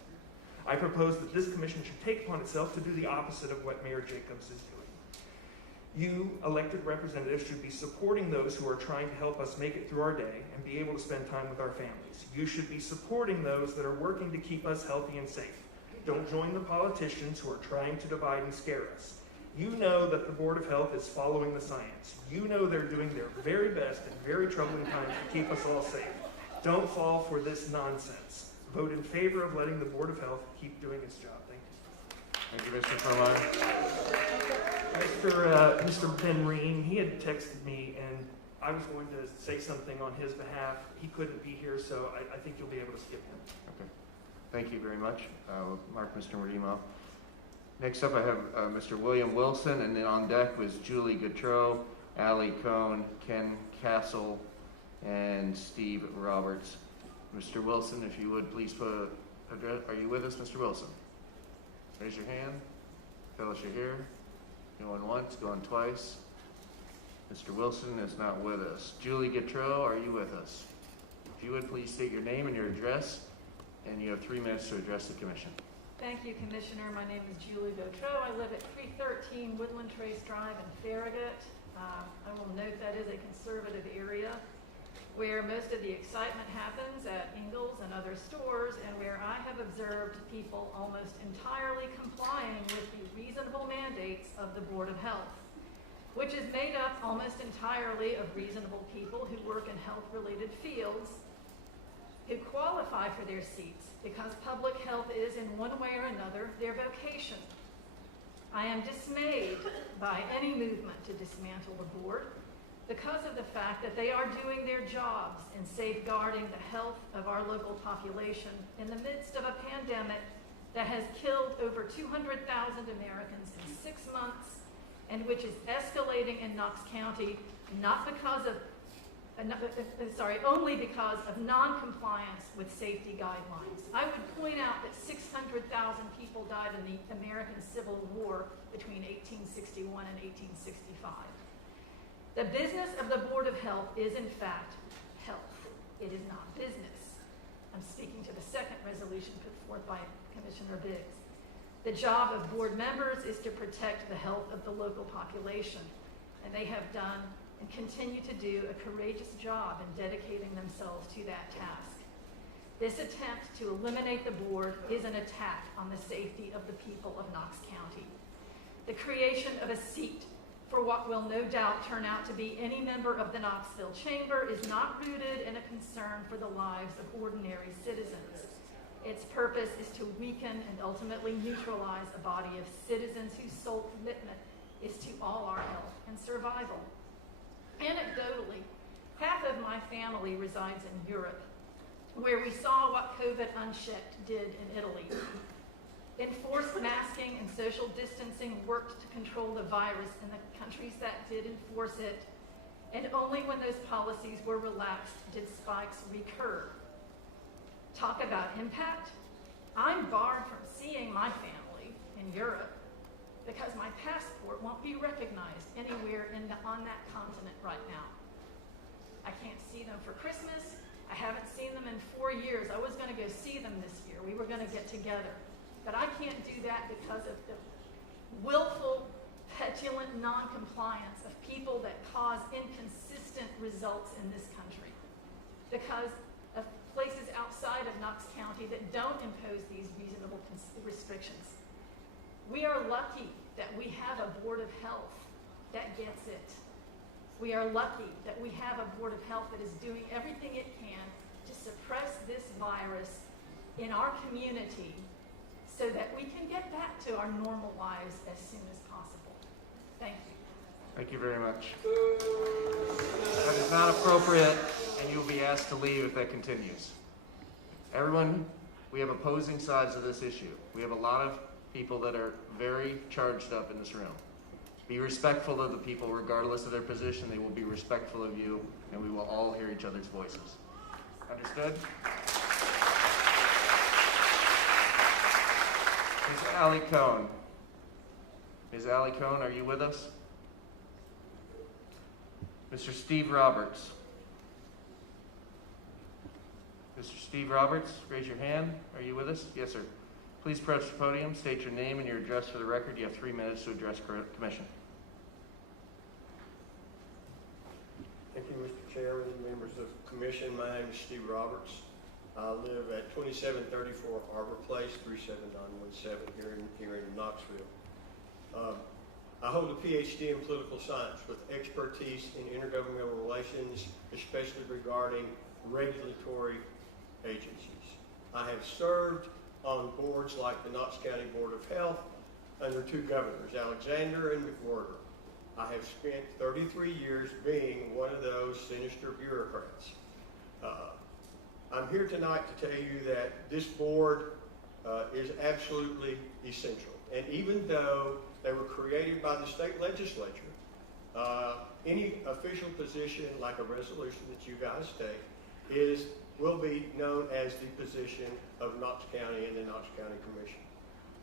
I propose that this commission should take upon itself to do the opposite of what Mayor Jacobs is doing. You, elected representatives, should be supporting those who are trying to help us make it through our day and be able to spend time with our families. You should be supporting those that are working to keep us healthy and safe. Don't join the politicians who are trying to divide and scare us. You know that the Board of Health is following the science. You know they're doing their very best in very troubling times to keep us all safe. Don't fall for this nonsense. Vote in favor of letting the Board of Health keep doing its job. Thank you. Thank you, Mr. Fromeyer. Mr. Ben Reen, he had texted me, and I was going to say something on his behalf. He couldn't be here, so I think you'll be able to skip him. Okay. Thank you very much. We'll mark Mr. Reem off. Next up, I have Mr. William Wilson, and then on deck was Julie Gautreau, Allie Cohn, Ken Castle, and Steve Roberts. Mr. Wilson, if you would please put address. Are you with us, Mr. Wilson? Raise your hand. Tell us you're here. Going once, going twice. Mr. Wilson is not with us. Julie Gautreau, are you with us? If you would please state your name and your address, and you have 3 minutes to address the commission. Thank you, Commissioner. My name is Julie Gautreau. I live at 313 Woodland Trace Drive in Farragut. I will note that is a conservative area where most of the excitement happens at Ingalls and other other stores and where I have observed people almost entirely complying with the reasonable mandates of the Board of Health, which is made up almost entirely of reasonable people who work in health-related fields, who qualify for their seats because public health is, in one way or another, their vocation. I am dismayed by any movement to dismantle the board because of the fact that they are doing their jobs in safeguarding the health of our local population in the midst of a pandemic that has killed over 200,000 Americans in 6 months and which is escalating in Knox County, only because of non-compliance with safety guidelines. I would point out that 600,000 people died in the American Civil War between 1861 and 1865. The business of the Board of Health is, in fact, health. It is not business. I'm speaking to the second resolution put forth by Commissioner Biggs. The job of board members is to protect the health of the local population, and they have done and continue to do a courageous job in dedicating themselves to that task. This attempt to eliminate the board is an attack on the safety of the people of Knox County. The creation of a seat for what will no doubt turn out to be any member of the Knoxville Chamber is not rooted in a concern for the lives of ordinary citizens. Its purpose is to weaken and ultimately neutralize a body of citizens whose sole commitment is to all our health and survival. Anecdotally, half of my family resides in Europe, where we saw what COVID unchecked did in Italy. Enforced masking and social distancing worked to control the virus in the countries that did enforce it, and only when those policies were relaxed did spikes recur. Talk about impact. I'm barred from seeing my family in Europe because my passport won't be recognized anywhere on that continent right now. I can't see them for Christmas. I haven't seen them in 4 years. I was going to go see them this year. We were going to get together. But I can't do that because of the willful, petulant non-compliance of people that cause inconsistent results in this country. Because of places outside of Knox County that don't impose these reasonable restrictions. We are lucky that we have a Board of Health that gets it. We are lucky that we have a Board of Health that is doing everything it can to suppress this virus in our community so that we can get back to our normal lives as soon as possible. Thank you. Thank you very much. That is not appropriate, and you'll be asked to leave if that continues. Everyone, we have opposing sides of this issue. We have a lot of people that are very charged up in this room. Be respectful of the people regardless of their position. They will be respectful of you, and we will all hear each other's voices. Understood? Ms. Allie Cohn. Ms. Allie Cohn, are you with us? Mr. Steve Roberts. Mr. Steve Roberts, raise your hand. Are you with us? Yes, sir. Please approach the podium, state your name and your address for the record. You have 3 minutes to address Commission. Thank you, Mr. Chairman, members of the Commission. My name is Steve Roberts. I live at 2734 Arbor Place, 37917 here in Knoxville. I hold a PhD in political science with expertise in intergovernmental relations, especially regarding regulatory agencies. I have served on boards like the Knox County Board of Health under 2 governors, Alexander and McWhorter. I have spent 33 years being one of those sinister bureaucrats. I'm here tonight to tell you that this board is absolutely essential. And even though they were created by the state legislature, any official position like a resolution that you guys take will be known as the position of Knox County and the Knox County Commission.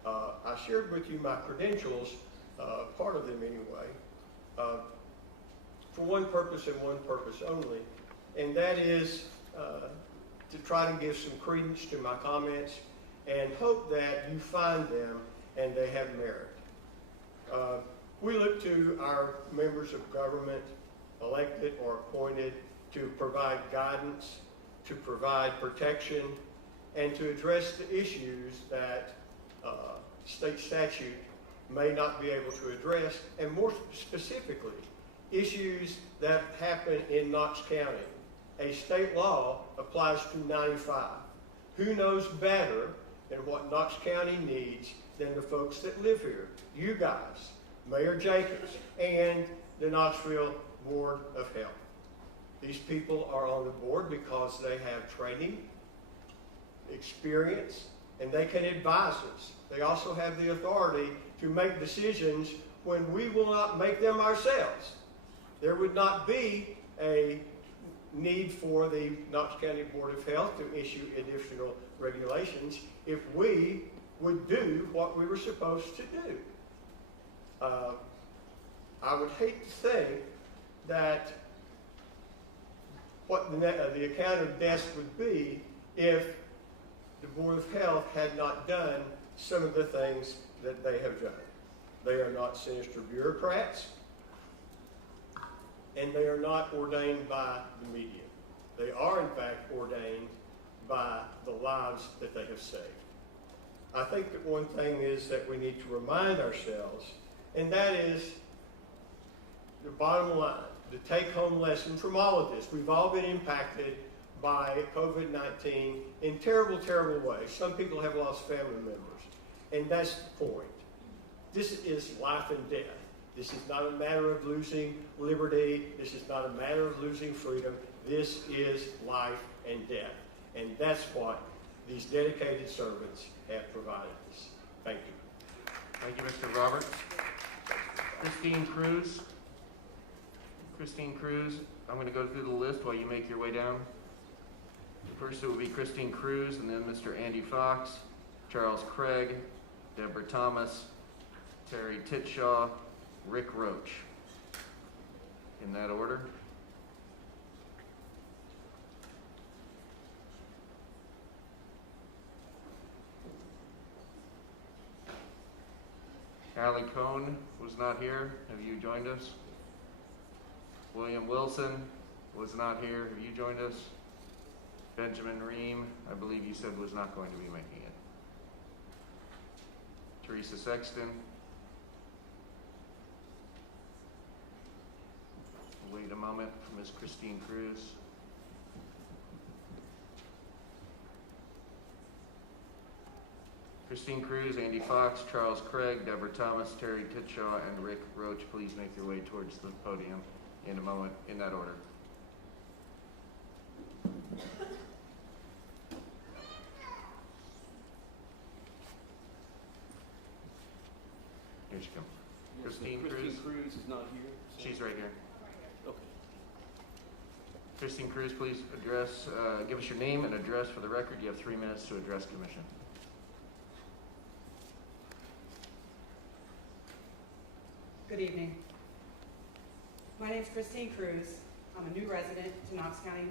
I shared with you my credentials, part of them anyway, for one purpose and one purpose only, and that is to try to give some credence to my comments and hope that you find them and they have merit. We look to our members of government, elected or appointed, to provide guidance, to provide protection, and to address the issues that state statute may not be able to address, and more specifically, issues that happen in Knox County. A state law applies to 95. Who knows better than what Knox County needs than the folks that live here? You guys, Mayor Jacobs, and the Knoxville Board of Health. These people are on the board because they have training, experience, and they can advise us. They also have the authority to make decisions when we will not make them ourselves. There would not be a need for the Knox County Board of Health to issue additional regulations if we would do what we were supposed to do. I would hate to think that what the account of deaths would be if the Board of Health had not done some of the things that they have done. They are not sinister bureaucrats, and they are not ordained by the media. They are, in fact, ordained by the lives that they have saved. I think that one thing is that we need to remind ourselves, and that is the bottom line, the take-home lesson from all of this. We've all been impacted by COVID-19 in terrible, terrible ways. Some people have lost family members, and that's the point. This is life and death. This is not a matter of losing liberty. This is not a matter of losing freedom. This is life and death. And that's what these dedicated servants have provided us. Thank you. Thank you, Mr. Roberts. Christine Cruz. Christine Cruz, I'm going to go through the list while you make your way down. First it will be Christine Cruz, and then Mr. Andy Fox, Charles Craig, Deborah Thomas, Terry Titshaw, Rick Roach. In that order. Allie Cohn was not here. Have you joined us? William Wilson was not here. Have you joined us? Benjamin Ream, I believe you said was not going to be making it. Teresa Sexton. Wait a moment for Ms. Christine Cruz. Christine Cruz, Andy Fox, Charles Craig, Deborah Thomas, Terry Titshaw, and Rick Roach, please make your way towards the podium in a moment, in that order. Here she comes. Christine Cruz. Christine Cruz is not here. So. She's right here. Okay. Christine Cruz, please address, give us your name and address for the record. You have 3 minutes to address Commission. Good evening. My name is Christine Cruz. I'm a new resident to Knox County,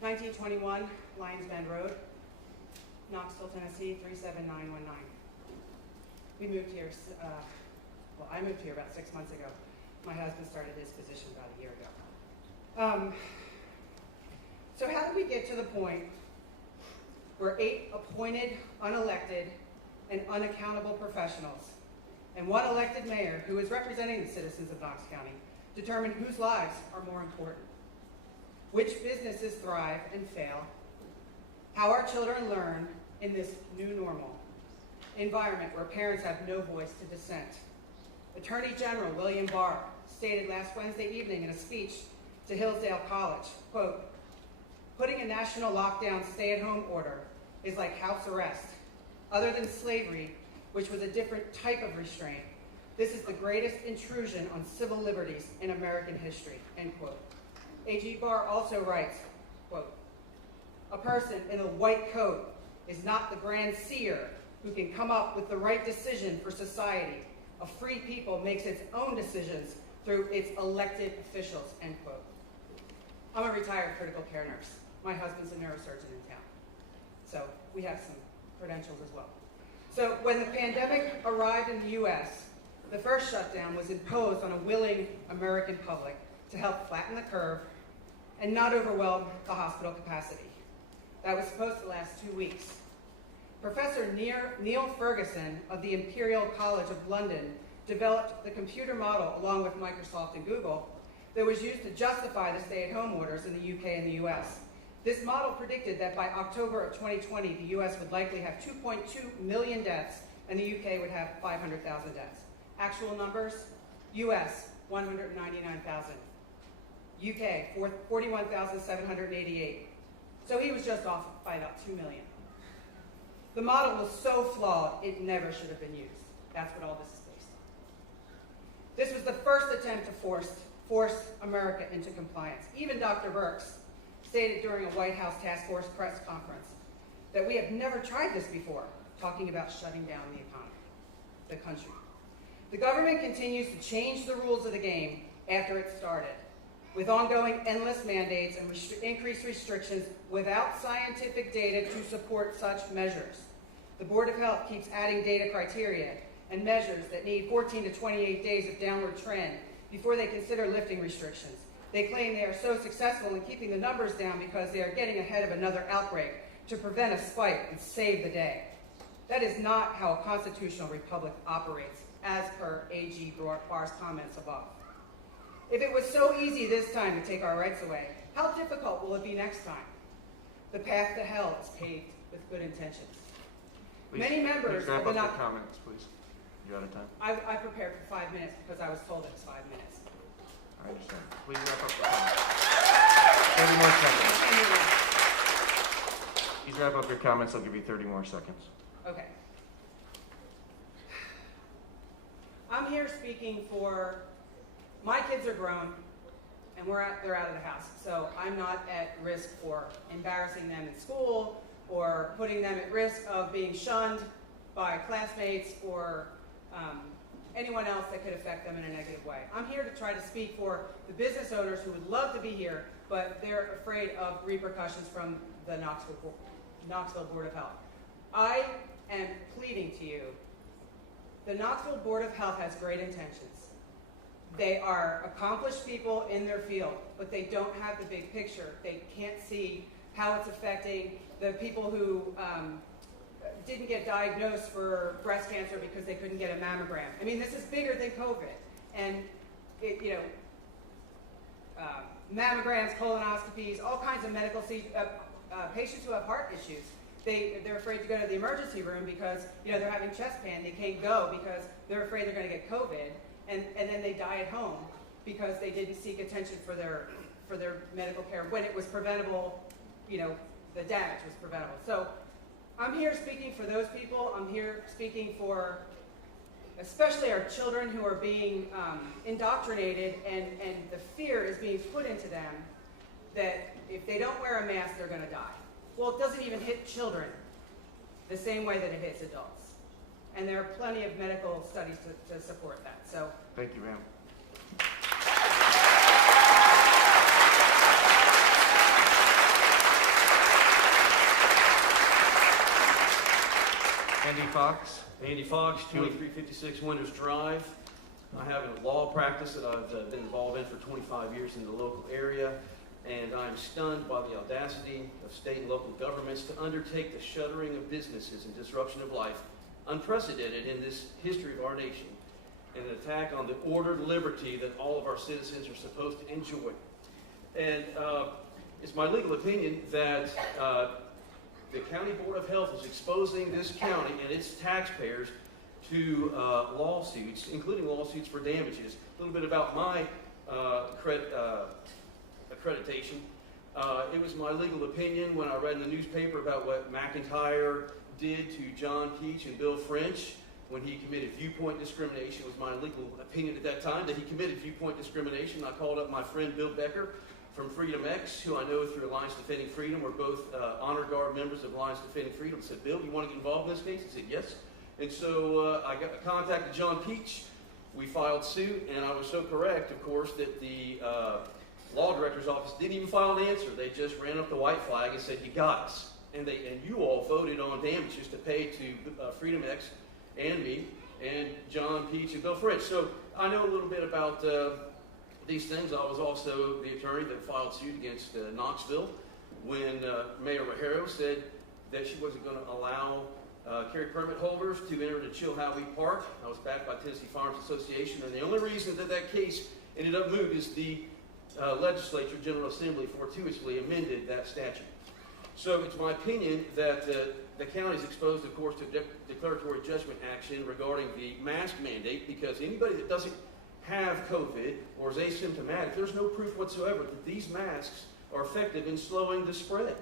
1921 Lions Bend Road, Knoxville, Tennessee, 37919. We moved here, I moved here about 6 months ago. My husband started his position about a year ago. So how did we get to the point where 8 appointed, unelected, and unaccountable professionals and 1 elected mayor who is representing the citizens of Knox County determine whose lives are more important, which businesses thrive and fail, how our children learn in this new normal environment where parents have no voice to dissent? Attorney General William Barr stated last Wednesday evening in a speech to Hillsdale College, quote, "Putting a national lockdown stay-at-home order is like house arrest. Other than slavery, which was a different type of restraint, this is the greatest intrusion on civil liberties in American history," end quote. AG Barr also writes, quote, "A person in a white coat is not the grand seer who can come up with the right decision for society. A free people makes its own decisions through its elected officials," end quote. I'm a retired critical care nurse. My husband's a neurosurgeon in town. So we have some credentials as well. So when the pandemic arrived in the U.S., the first shutdown was imposed on a willing American public to help flatten the curve and not overwhelm the hospital capacity. that was supposed to last 2 weeks. Professor Neil Ferguson of the Imperial College of London developed the computer model along with Microsoft and Google that was used to justify the stay-at-home orders in the UK and the US. This model predicted that by October of 2020, the US would likely have 2.2 million deaths and the UK would have 500,000 deaths. Actual numbers, US, 199,000. UK, 41,788. So he was just off by about 2 million. The model was so flawed, it never should have been used. That's what all this is based on. This was the first attempt to force America into compliance. Even Dr. Birx stated during a White House task force press conference that we have never tried this before, talking about shutting down the economy, the country. The government continues to change the rules of the game after it started, with ongoing endless mandates and increased restrictions without scientific data to support such measures. The Board of Health keeps adding data criteria and measures that need 14 to 28 days of downward trend before they consider lifting restrictions. They claim they are so successful in keeping the numbers down because they are getting ahead of another outbreak to prevent a spike and save the day. That is not how a constitutional republic operates, as per A.G. Barr's comments above. If it was so easy this time to take our rights away, how difficult will it be next time? The path to hell is paved with good intentions. Many members please wrap of the up your comments, please. You out of time? I prepared for 5 minutes because I was told it was 5 minutes. I understand. Please wrap up your comments. 30 more seconds. Please wrap up your comments. I'll give you 30 more seconds. Okay. I'm here speaking for, my kids are grown and they're out of the house. So I'm not at risk for embarrassing them in school or putting them at risk of being shunned by classmates or anyone else that could affect them in a negative way. I'm here to try to speak for the business owners who would love to be here, but they're afraid of repercussions from the Knoxville Board of Health. I am pleading to you. The Knoxville Board of Health has great intentions. They are accomplished people in their field, but they don't have the big picture. They can't see how it's affecting the people who didn't get diagnosed for breast cancer because they couldn't get a mammogram. I mean, this is bigger than COVID. And, mammograms, colonoscopies, all kinds of medical patients who have heart issues. They're afraid to go to the emergency room because, they're having chest pain. They can't go because they're afraid they're going to get COVID. And then they die at home because they didn't seek attention for their medical care when it was preventable, the damage was preventable. So I'm here speaking for those people. I'm here speaking for especially our children who are being indoctrinated and the fear is being put into them that if they don't wear a mask, they're going to die. Well, it doesn't even hit children the same way that it hits adults. And there are plenty of medical studies to support that. So, thank you, ma'am. Andy Fox. Andy Fox, 2356 Winters Drive. I have a law practice that I've been involved in for 25 years in the local area, and I'm stunned by the audacity of state and local governments to undertake the shuttering of businesses and disruption of life, unprecedented in this history of our nation, and an attack on the ordered liberty that all of our citizens are supposed to enjoy. And it's my legal opinion that the County Board of Health is exposing this county and its taxpayers to lawsuits, including lawsuits for damages. A little bit about my accreditation. It was my legal opinion when I read in the newspaper about what McIntyre did to John Peach and Bill French when he committed viewpoint discrimination. It was my legal opinion at that time that he committed viewpoint discrimination. I called up my friend Bill Becker from Freedom X, who I know through Alliance Defending Freedom. We're both honor guard members of Alliance Defending Freedom. I said, Bill, you want to get involved in this case? He said, yes. And so I contacted John Peach. We filed suit, and I was so correct, of course, that the law director's office didn't even file an answer. They just ran up the white flag and said, you got us. And you all voted on damages to pay to Freedom X and me and John Peach and Bill French. So I know a little bit about these things. I was also the attorney that filed suit against Knoxville when Mayor Rajero said that she wasn't going to allow carry permit holders to enter the Chilhowie Park. I was backed by Tennessee Farms Association, and the only reason that that case ended up moved is the legislature, General Assembly, fortuitously amended that statute. So it's my opinion that the county is exposed, of course, to declaratory judgment action regarding the mask mandate, because anybody that doesn't have COVID or is asymptomatic, there's no proof whatsoever that these masks are effective in slowing the spread.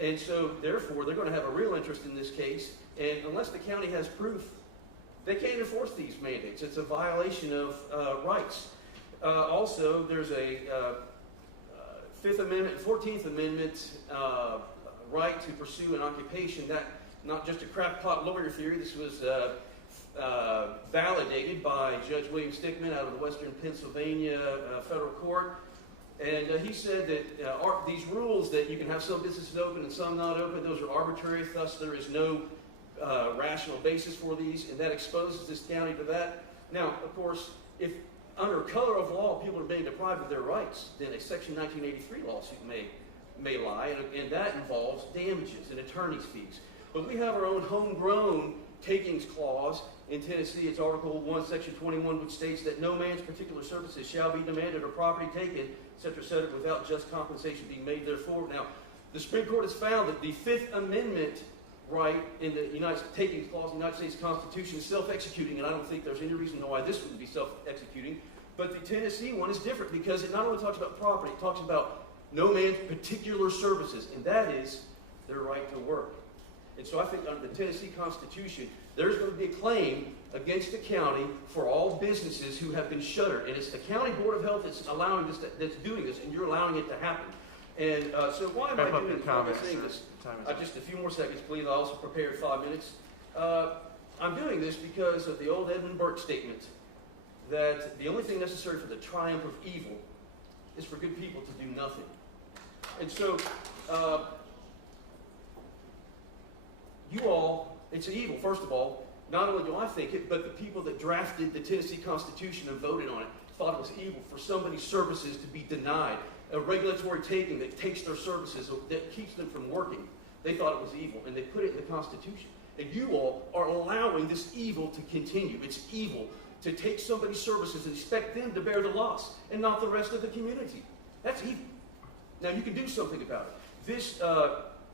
And so, therefore, they're going to have a real interest in this case, and unless the county has proof, they can't enforce these mandates. It's a violation of rights. Also, there's a Fifth Amendment, 14th Amendment right to pursue an occupation. That, not just a crackpot lawyer theory, this was validated by Judge William Stickman out of the Western Pennsylvania Federal Court. And he said that these rules that you can have some businesses open and some not open, those are arbitrary, thus there is no rational basis for these, and that exposes this county to that. Now, of course, if under color of law people are being deprived of their rights, then a Section 1983 lawsuit may lie, and that involves damages and attorney's fees. But we have our own homegrown takings clause in Tennessee. It's Article 1, Section 21, which states that no man's particular services shall be demanded or property taken, etc., without just compensation being made therefor. Now, the Supreme Court has found that the Fifth Amendment right in the takings clause in the United States Constitution is self-executing, and I don't think there's any reason why this wouldn't be self-executing. But the Tennessee one is different because it not only talks about property, it talks about no man's particular services, and that is their right to work. And so I think under the Tennessee Constitution, there's going to be a claim against the county for all businesses who have been shuttered. And it's the county board of health that's allowing this, that's doing this, and you're allowing it to happen. And so why am I doing this? Why am I saying this? Just a few more seconds, please. I also prepared 5 minutes. I'm doing this because of the old Edmund Burke statement that the only thing necessary for the triumph of evil is for good people to do nothing. And so, you all, it's evil, first of all. Not only do I think it, but the people that drafted the Tennessee Constitution and voted on it thought it was evil for somebody's services to be denied. A regulatory taking that takes their services, that keeps them from working. They thought it was evil, and they put it in the Constitution. And you all are allowing this evil to continue. It's evil to take somebody's services and expect them to bear the loss and not the rest of the community. That's evil. Now, you can do something about it.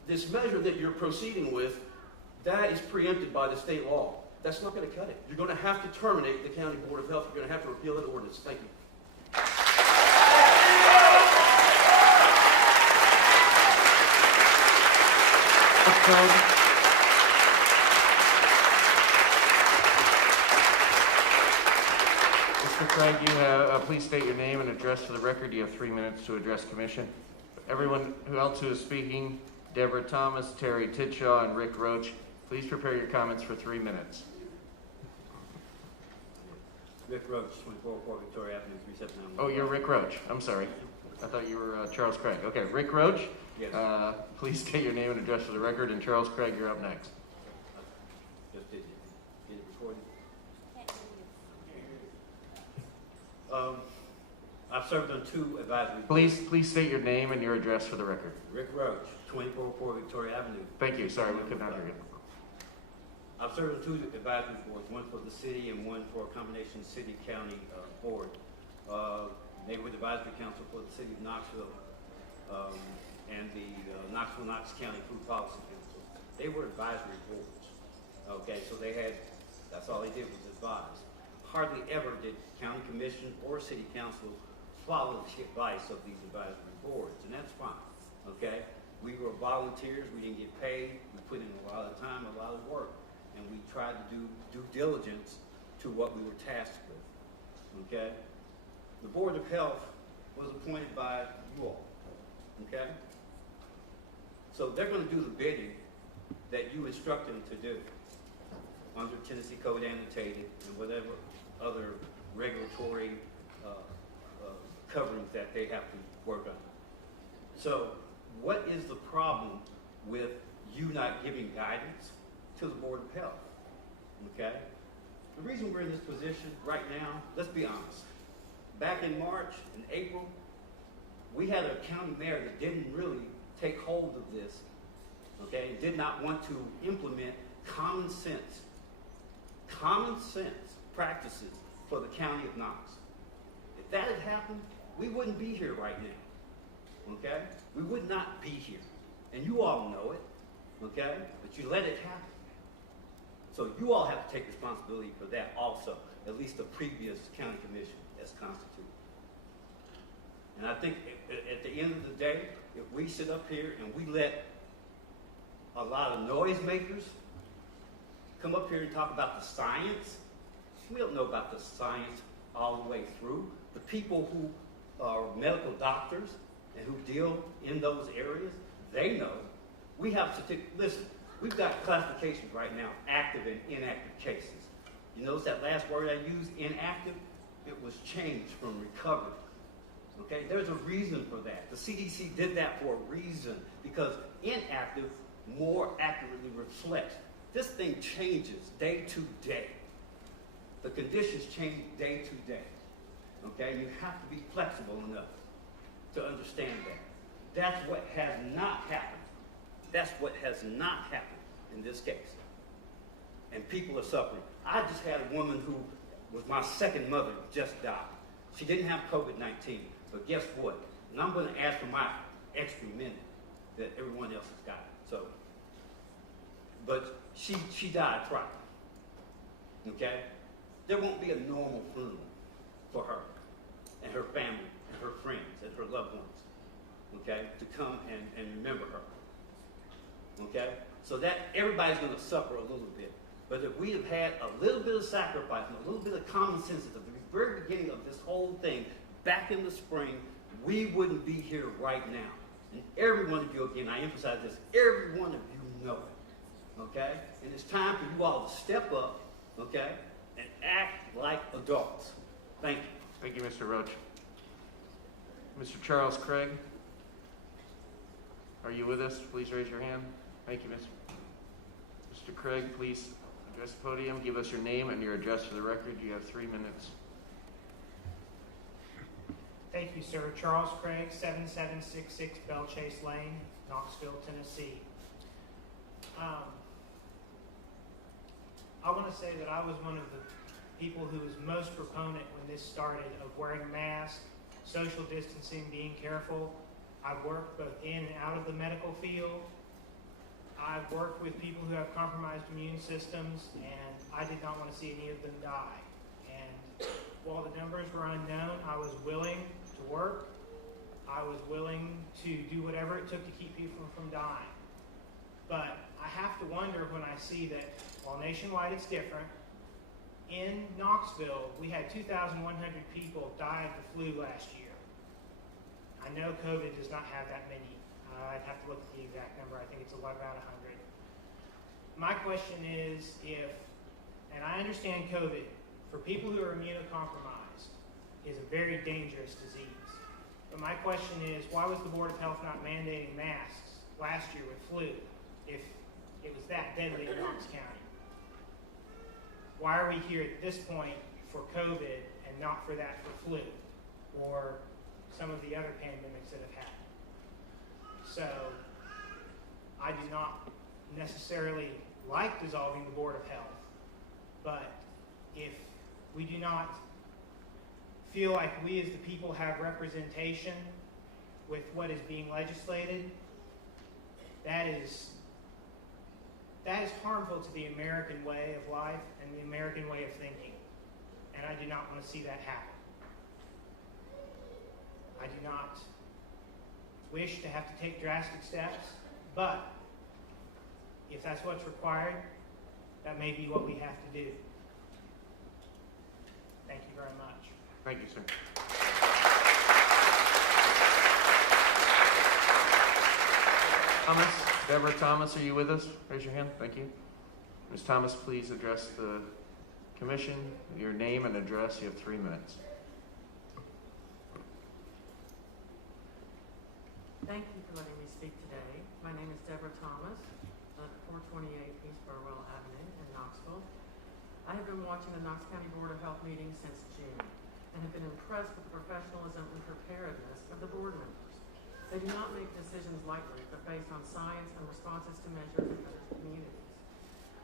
This measure that you're proceeding with, that is preempted by the state law. That's not going to cut it. You're going to have to terminate the County Board of Health. You're going to have to repeal that ordinance. Thank you. Mr. Craig, you have, please state your name and address for the record. You have 3 minutes to address commission. Everyone else who is speaking, Deborah Thomas, Terry Titshaw, and Rick Roach, please prepare your comments for 3 minutes. Rick Roach, 24 Victoria Avenue, 379. Oh, you're Rick Roach. I'm sorry. I thought you were Charles Craig. Okay, Rick Roach. Yes. Please state your name and address for the record. And Charles Craig, you're up next. Just did it recorded? I've served on 2 advisory boards. Please state your name and your address for the record. Rick Roach, 24 Victoria Avenue. Thank you. Sorry, we could not hear you. I've served on 2 advisory boards, one for the city and one for a combination city-county board. Neighborhood Advisory Council for the city of Knoxville and the Knox County Food Policy Council. They were advisory boards. Okay, so that's all they did was advise. Hardly ever did county commission or city council follow the advice of these advisory boards, and that's fine. Okay, we were volunteers. We didn't get paid. We put in a lot of time, a lot of work, and we tried to do due diligence to what we were tasked with. Okay, the Board of Health was appointed by you all. Okay, so they're going to do the bidding that you instruct them to do under Tennessee Code annotated and whatever other regulatory coverings that they have to work on. So what is the problem with you not giving guidance to the Board of Health? Okay? The reason we're in this position right now, let's be honest. Back in March and April, we had a county mayor that didn't really take hold of this, okay, and did not want to implement common sense practices for the county of Knox. If that had happened, we wouldn't be here right now, okay? We would not be here. And you all know it, okay? But you let it happen. So you all have to take responsibility for that also, at least the previous county commission as constituted. And I think at the end of the day, if we sit up here and we let a lot of noisemakers come up here and talk about the science, we don't know about the science all the way through. The people who are medical doctors and who deal in those areas, they know. We have to listen, we've got classifications right now, active and inactive cases. You notice that last word I used, inactive? It was changed from recovery. Okay, there's a reason for that. The CDC did that for a reason, because inactive more accurately reflects. This thing changes day to day. The conditions change day to day. Okay, you have to be flexible enough to understand that. That's what has not happened. That's what has not happened in this case. And people are suffering. I just had a woman who was my second mother, just died. She didn't have COVID-19, but guess what? And I'm going to ask for my extra minute that everyone else has got. So, but she died twice. Okay? There won't be a normal funeral for her and her family and her friends and her loved ones, okay, to come and remember her. Okay? So that everybody's going to suffer a little bit. But if we have had a little bit of sacrifice and a little bit of common sense at the very beginning of this whole thing, back in the spring, we wouldn't be here right now. And every one of you, again, I emphasize this, every one of you know it. Okay? And it's time for you all to step up, okay, and act like adults. Thank you. Thank you, Mr. Roach. Mr. Charles Craig, are you with us? Please raise your hand. Thank you, Mr. Craig, please address the podium. Give us your name and your address for the record. You have 3 minutes. Thank you, sir. Charles Craig, 7766 Bell Chase Lane, Knoxville, Tennessee. I want to say that I was one of the people who was most proponent when this started of wearing a mask, social distancing, being careful. I've worked both in and out of the medical field. I've worked with people who have compromised immune systems, and I did not want to see any of them die. And while the numbers were unknown, I was willing to work. I was willing to do whatever it took to keep people from dying. But I have to wonder when I see that while nationwide it's different, in Knoxville, we had 2,100 people die of the flu last year. I know COVID does not have that many. I'd have to look at the exact number. I think it's around 100. My question is and I understand COVID, for people who are immunocompromised, is a very dangerous disease. But my question is, why was the Board of Health not mandating masks last year with flu if it was that deadly in Knox County? Why are we here at this point for COVID and not for that for flu or some of the other pandemics that have happened? So I do not necessarily like dissolving the Board of Health, but if we do not feel like we as the people have representation with what is being legislated, that is harmful to the American way of life and the American way of thinking. And I do not want to see that happen. I do not wish to have to take drastic steps, but if that's what's required, that may be what we have to do. Thank you very much. Thank you, sir. Thomas, Deborah Thomas, are you with us? Raise your hand. Thank you. Ms. Thomas, please address the commission. Your name and address. You have 3 minutes. Thank you for letting me speak today. My name is Deborah Thomas, 428 East Burwell Avenue in Knoxville. I have been watching the Knox County Board of Health meetings since June and have been impressed with the professionalism and preparedness of the board members. They do not make decisions lightly, but based on science and responses to measures in other communities.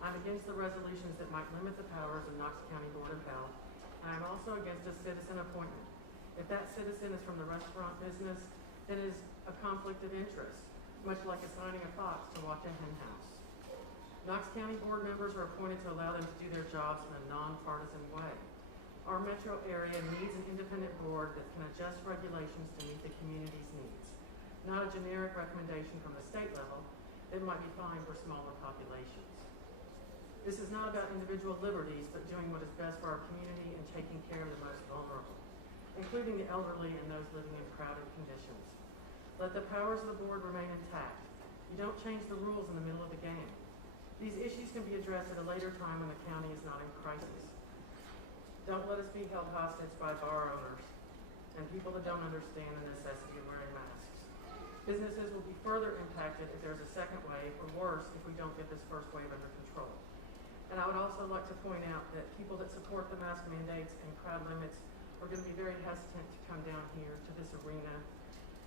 I'm against the resolutions that might limit the powers of Knox County Board of Health. I am also against a citizen appointment. If that citizen is from the restaurant business, then it is a conflict of interest, much like assigning a fox to watch a hen house. Knox County board members are appointed to allow them to do their jobs in a nonpartisan way. Our metro area needs an independent board that can adjust regulations to meet the community's needs, not a generic recommendation from the state level that might be fine for smaller populations. This is not about individual liberties, but doing what is best for our community and taking care of the most vulnerable, including the elderly and those living in crowded conditions. Let the powers of the board remain intact. You don't change the rules in the middle of the game. These issues can be addressed at a later time when the county is not in crisis. Don't let us be held hostage by bar owners and people that don't understand the necessity of wearing masks. Businesses will be further impacted if there's a second wave, or worse, if we don't get this first wave under control. And I would also like to point out that people that support the mask mandates and crowd limits are going to be very hesitant to come down here to this arena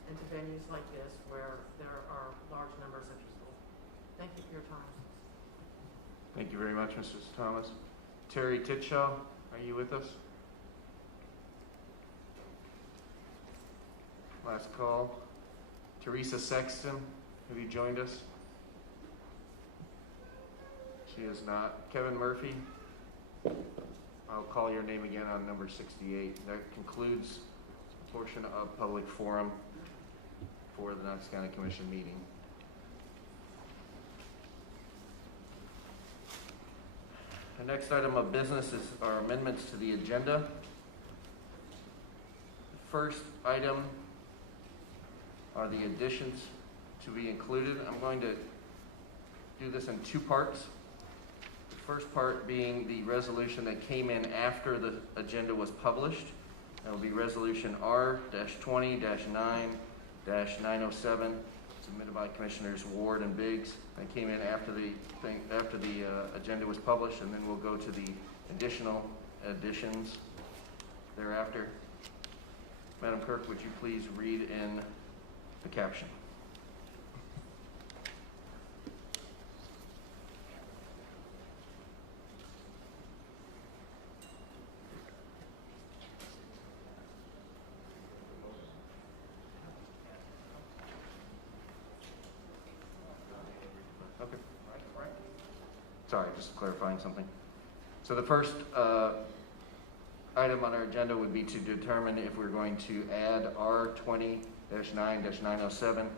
and to venues like this where there are large numbers of people. Thank you for your time. Thank you very much, Mrs. Thomas. Terry Titshaw, are you with us? Last call. Teresa Sexton, have you joined us? She is not. Kevin Murphy, I'll call your name again on number 68. That concludes a portion of public forum for the Knox County Commission meeting. The next item of business is our amendments to the agenda. The first item are the additions to be included. I'm going to do this in two parts. The first part being the resolution that came in after the agenda was published. That will be Resolution R-20-9-907, submitted by Commissioners Ward and Biggs. That came in after the agenda was published, and then we'll go to the additional additions thereafter. Madam Clerk, would you please read in the caption? Okay. Sorry, just clarifying something. So the first item on our agenda would be to determine if we're going to add R-20-9-907.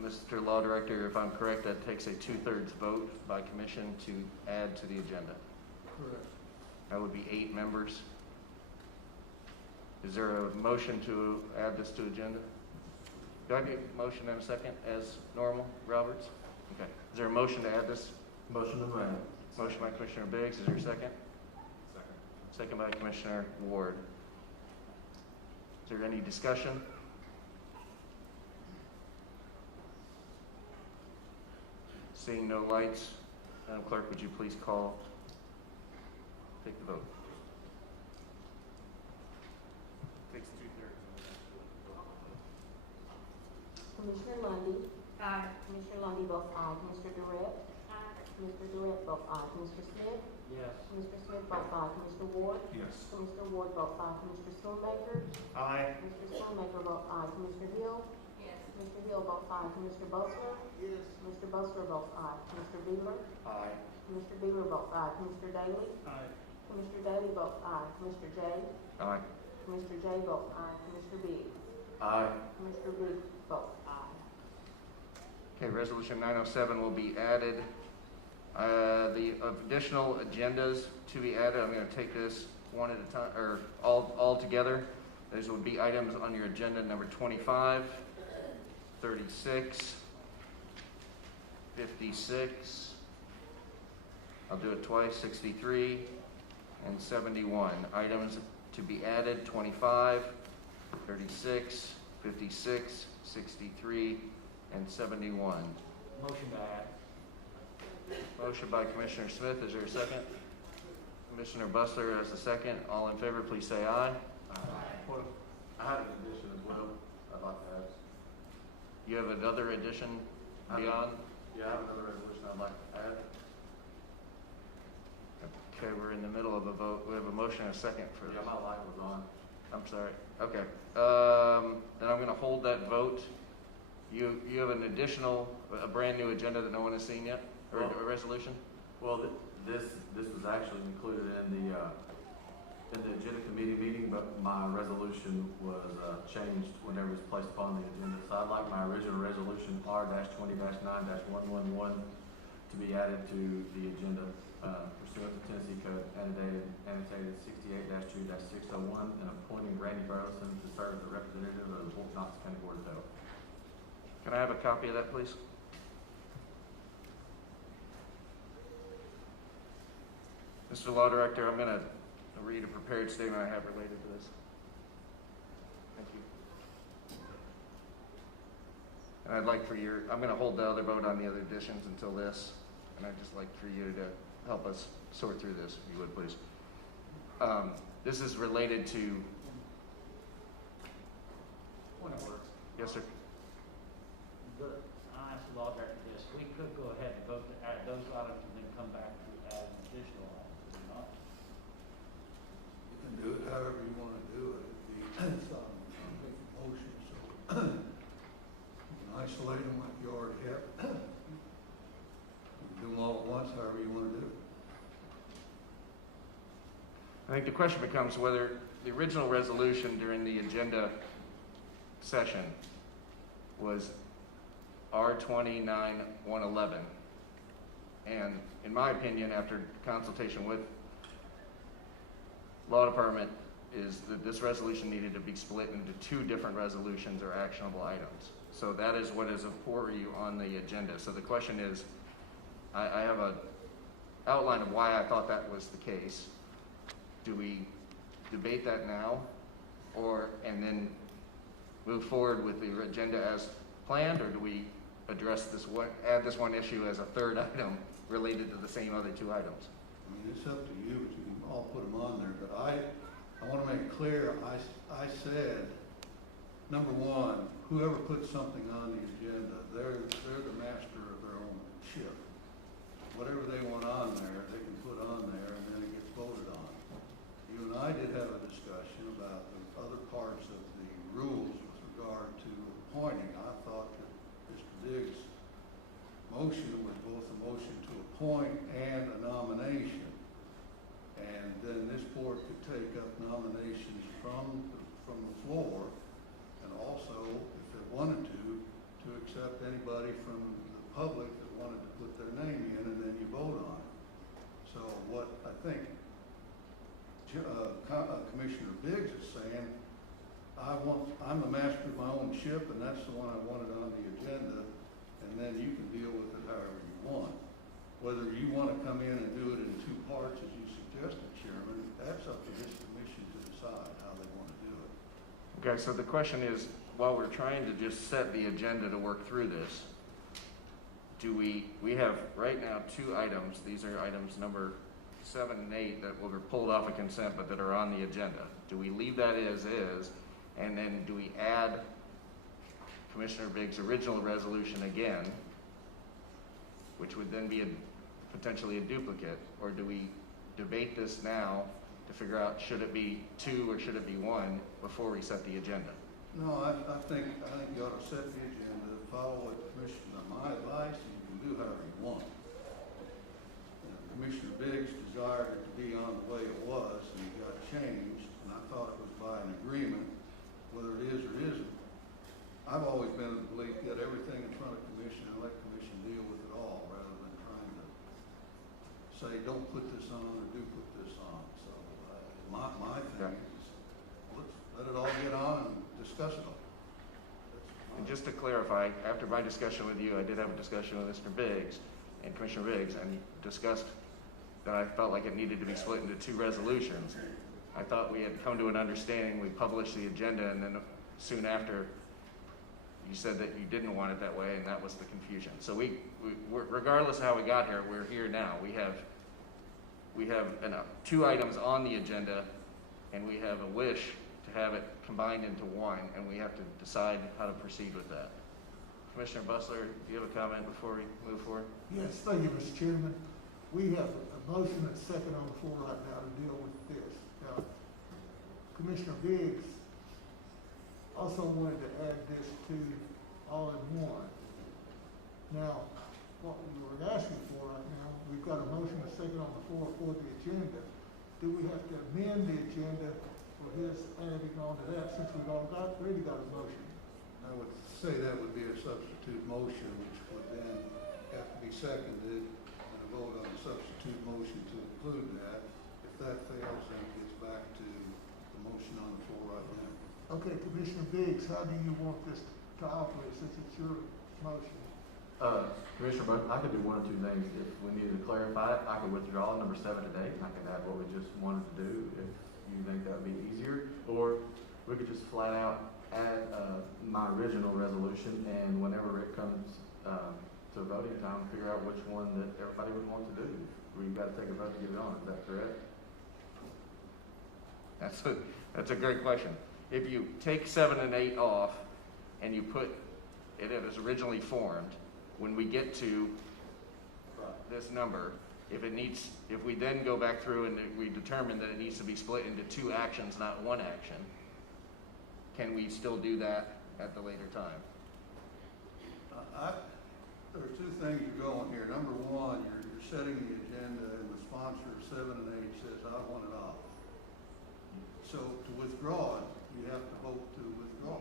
Mr. Law Director, if I'm correct, that takes a 2/3 vote by commission to add to the agenda. Correct. That would be 8 members. Is there a motion to add this to agenda? Do I get a motion and a second as normal, Roberts? Okay. Is there a motion to add this? Motion to add. Motion by Commissioner Biggs. Is there a second? Second by Commissioner Ward. Is there any discussion? Seeing no lights, Madam Clerk, would you please take the vote? Takes 2/3. Commissioner Lundy. Aye. Commissioner Lundy votes aye. Commissioner Durrett. Aye. Commissioner Durrett votes aye. Commissioner Smith. Yes. Commissioner Smith votes aye. Commissioner Ward. Yes. Commissioner Ward votes aye. Commissioner Schoonmaker. Aye. Commissioner Schoonmaker votes aye. Commissioner Hill. Yes. Commissioner Hill votes aye. Commissioner Butler. Yes. Commissioner Butler votes aye. Commissioner Beeler. Aye. Commissioner Beeler votes aye. Commissioner Daly. Aye. Commissioner Daly votes aye. Commissioner J. Aye. Commissioner J votes aye. Commissioner Biggs. Aye. Commissioner Biggs votes aye. Okay, Resolution 907 will be added. The additional agendas to be added, I'm going to take this one at a time, or all together. Those would be items on your agenda number 25, 36, 56, I'll do it twice, 63, and 71. Items to be added, 25, 36, 56, 63, and 71. Motion to add. Motion by Commissioner Smith. Is there a second? Commissioner Butler as the second. All in favor, please say aye. Aye. I have an addition as well. I'd like to add. You have another addition beyond? Yeah, I have another resolution I'd like to add. Okay, we're in the middle of a vote. We have a motion and a second for this. Yeah, my light was on. I'm sorry. Okay. Then I'm going to hold that vote. You have an additional, a brand new agenda that no one has seen yet, or a resolution? Well, this was actually included in the agenda committee meeting, but my resolution was changed whenever it was placed upon the agenda. So I'd like my original resolution R-20-9-111 to be added to the agenda pursuant to Tennessee Code annotated 68-2-601 and appointing Randy Burleson to serve as the representative of the Knox County Board of Health. Can I have a copy of that, please? Mr. Law Director, I'm going to read a prepared statement I have related to this. Thank you. And I'd like for I'm going to hold the other vote on the other additions until this, and I'd just like for you to help us sort through this, if you would, please. This is related to... Point of order. Yes, sir. I asked the law director this. We could go ahead and vote to add those items and then come back to add an additional item, could we not? You can do it however you want to do it. It's on motion, so you can isolate them like you already have. You can do them all at once, however you want to do it. I think the question becomes whether the original resolution during the agenda session was R-20-9-111. And in my opinion, after consultation with Law Department, is that this resolution needed to be split into two different resolutions or actionable items. So that is what is before you on the agenda. So the question is, I have an outline of why I thought that was the case. Do we debate that now, and then move forward with the agenda as planned, or do we address this one, add this one issue as a third item related to the same other two items? I mean, it's up to you, but you can all put them on there. But I want to make it clear, I said, number one, whoever puts something on the agenda, they're the master of their own ship. Whatever they want on there, they can put on there, and then it gets voted on. You and I did have a discussion about the other parts of the rules with regard to appointing. I thought that Mr. Diggs' motion was both a motion to appoint and a nomination. And then this board could take up nominations from the floor, and also, if it wanted to accept anybody from the public that wanted to put their name in, and then you vote on it. So what I think Commissioner Biggs is saying, I'm the master of my own ship, and that's the one I wanted on the agenda, and then you can deal with it however you want. Whether you want to come in and do it in two parts, as you suggested, Chairman, that's up to this commission to decide how they want to do it. Okay, so the question is, while we're trying to just set the agenda to work through this, we have right now two items. These are items number 7 and 8 that were pulled off of consent but that are on the agenda. Do we leave that as is, and then do we add Commissioner Biggs' original resolution again, which would then be potentially a duplicate, or do we debate this now to figure out should it be 2 or should it be 1 before we set the agenda? No, I think you ought to set the agenda, follow what my advice, and you can do however you want. Commissioner Biggs desired it to be on the way it was, and it got changed, and I thought it was by an agreement, whether it is or isn't. I've always been of the belief get everything in front of commission and let commission deal with it all, rather than trying to say, don't put this on or do put this on. So my thing is, let's let it all get on and discuss it all. And just to clarify, after my discussion with you, I did have a discussion with Mr. Biggs and Commissioner Biggs, and discussed that I felt like it needed to be split into two resolutions. I thought we had come to an understanding. We published the agenda, and then soon after, you said that you didn't want it that way, and that was the confusion. So regardless of how we got here, we're here now. We have two items on the agenda, and we have a wish to have it combined into one, and we have to decide how to proceed with that. Commissioner Bustler, do you have a comment before we move forward? Yes, thank you, Mr. Chairman. We have a motion and second on the floor right now to deal with this. Now, Commissioner Biggs also wanted to add this to all in one. Now, what we were asking for right now, we've got a motion and second on the floor for the agenda. Do we have to amend the agenda for his adding on to that since we've already got a motion? I would say that would be a substitute motion, which would then have to be seconded, and a vote on the substitute motion to include that. If that fails, then it gets back to the motion on the floor right now. Okay, Commissioner Biggs, how do you want this to operate since it's your motion? Commissioner Buck, I could do one or two things. If we needed to clarify it, I could withdraw number 7 today, and I could add what we just wanted to do if you think that would be easier. Or we could just flat out add my original resolution, and whenever it comes to voting time, figure out which one that everybody would want to do. We've got to take a vote to get it on. Is that correct? That's a great question. If you take 7 and 8 off and you put it as originally formed, when we get to this number, if we then go back through and we determine that it needs to be split into 2 actions, not 1 action, can we still do that at the later time? There are 2 things you're going here. Number 1, you're setting the agenda, and the sponsor of 7 and 8 says, I want it off. So to withdraw it, you have to vote to withdraw.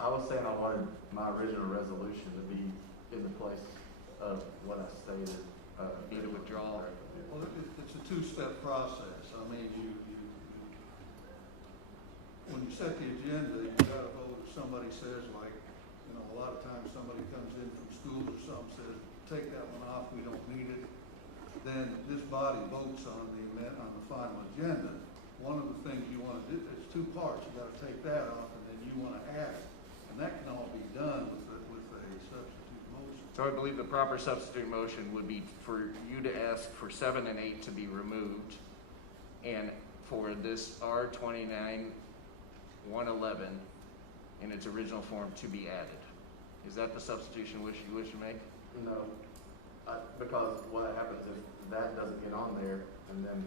I was saying I wanted my original resolution to be in the place of what I stated. Need a withdrawal. Well, it's a 2-step process. I mean, when you set the agenda, you got to vote. If somebody says, like, a lot of times somebody comes in from school or something, says, take that one off, we don't need it. Then this body votes on the final agenda. One of the things you want to do, it's 2 parts. You got to take that off, and then you want to add it, and that can all be done with a substitute motion. So I believe the proper substitute motion would be for you to ask for 7 and 8 to be removed, and for this R29-111 in its original form to be added. Is that the substitution which you wish to make? No, because what happens if that doesn't get on there, and then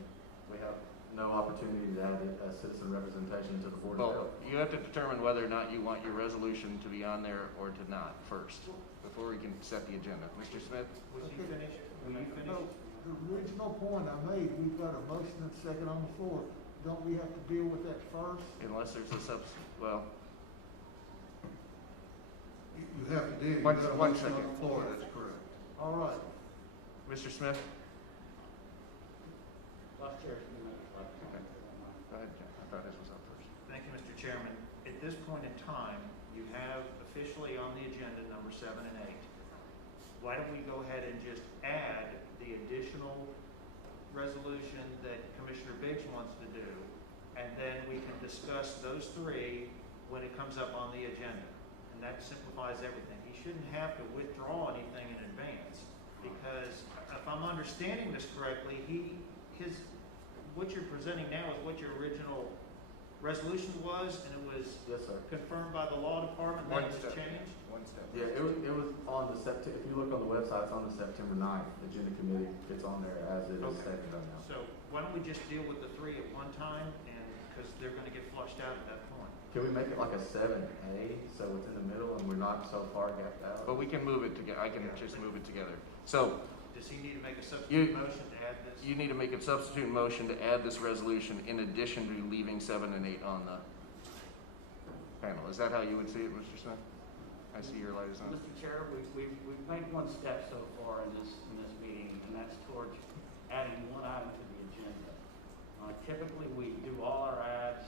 we have no opportunity to add citizen representation to the Board of Health. You have to determine whether or not you want your resolution to be on there or to not first, before we can set the agenda. Mr. Smith? Was he finished? Were you finished? No, the original point I made, we've got a motion and second on the floor. Don't we have to deal with that first? Unless there's a substitute, well. You have to deal. One second. On the floor, that's correct. All right. Mr. Smith? Vice Chair. Go ahead, Jeff. I thought this was up first. Thank you, Mr. Chairman. At this point in time, you have officially on the agenda number 7 and 8. Why don't we go ahead and just add the additional resolution that Commissioner Biggs wants to do, and then we can discuss those 3 when it comes up on the agenda. And that simplifies everything. He shouldn't have to withdraw anything in advance, because if I'm understanding this correctly, what you're presenting now is what your original resolution was, and it was confirmed by the law department, and it was changed? One step. Yeah, it was on the if you look on the website, it's on the September 9th agenda committee. It's on there as it is stated right now. So why don't we just deal with the 3 at one time, and because they're going to get flushed out at that point. Can we make it like a 7A, so it's in the middle and we're not so far gapped out? But we can move it together. I can just move it together. So, does he need to make a substitute motion to add this? You need to make a substitute motion to add this resolution in addition to leaving 7 and 8 on the panel. Is that how you would see it, Mr. Smith? I see your light is on. Mr. Chair, we've made one step so far in this meeting, and that's towards adding 1 item to the agenda. Typically, we do all our adds,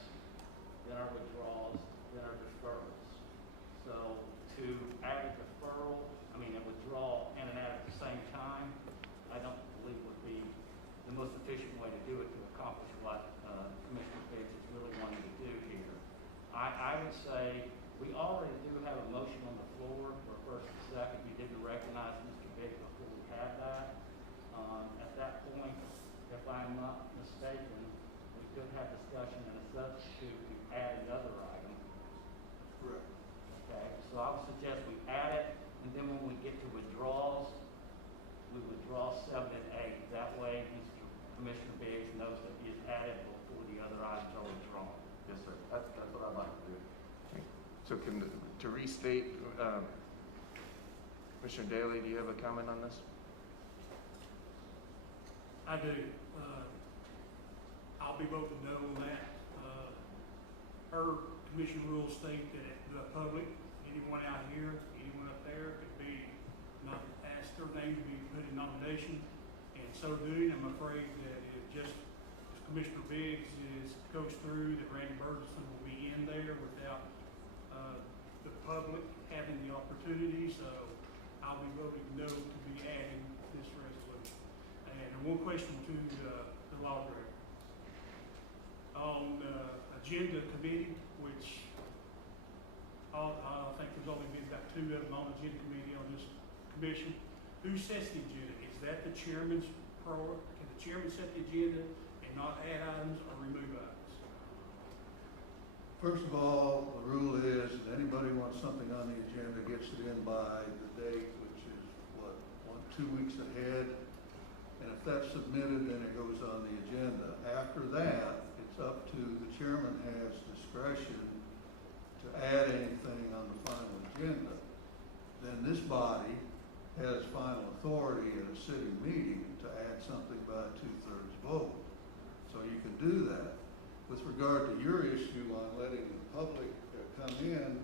then our withdrawals, then our deferrals. So to add a a withdrawal and an add at the same time, I don't believe would be the most efficient way to do it to accomplish what Commissioner Biggs is really wanting to do here. I would say we already do have a motion on the floor for first and second. You didn't recognize Mr. Biggs before we had that. At that point, if I'm not mistaken, we could have discussion and a substitute to add another item. Correct. Okay, so I would suggest we withdraw 7 and 8. That way, Mr. Commissioner Biggs knows that he is added before the other items are withdrawn. Yes, sir. That's what I'd like to do. So to restate, Commissioner Daly, do you have a comment on this? I do. I'll be voting no on that. Her commission rules state that the public, anyone out here, anyone up there, could be not asked their name to be put in nomination. And so doing, I'm afraid that it just, as Commissioner Biggs goes through, that Randy Burleson will be in there without the public having the opportunity. So I'll be voting no to be adding this resolution. And one question to the law director. On agenda committee, which I think there's only been about 2 of them on the agenda committee on this commission. Who sets the agenda? Is that the chairman's priority? Can the chairman set the agenda and not add items or remove items? First of all, the rule is that anybody wants something on the agenda gets it in by the date, which is what, 2 weeks ahead. And if that's submitted, then it goes on the agenda. After that, it's up to the chairman has discretion to add anything on the final agenda. Then this body has final authority at a city meeting to add something by a 2/3 vote. So you can do that. With regard to your issue on letting the public come in,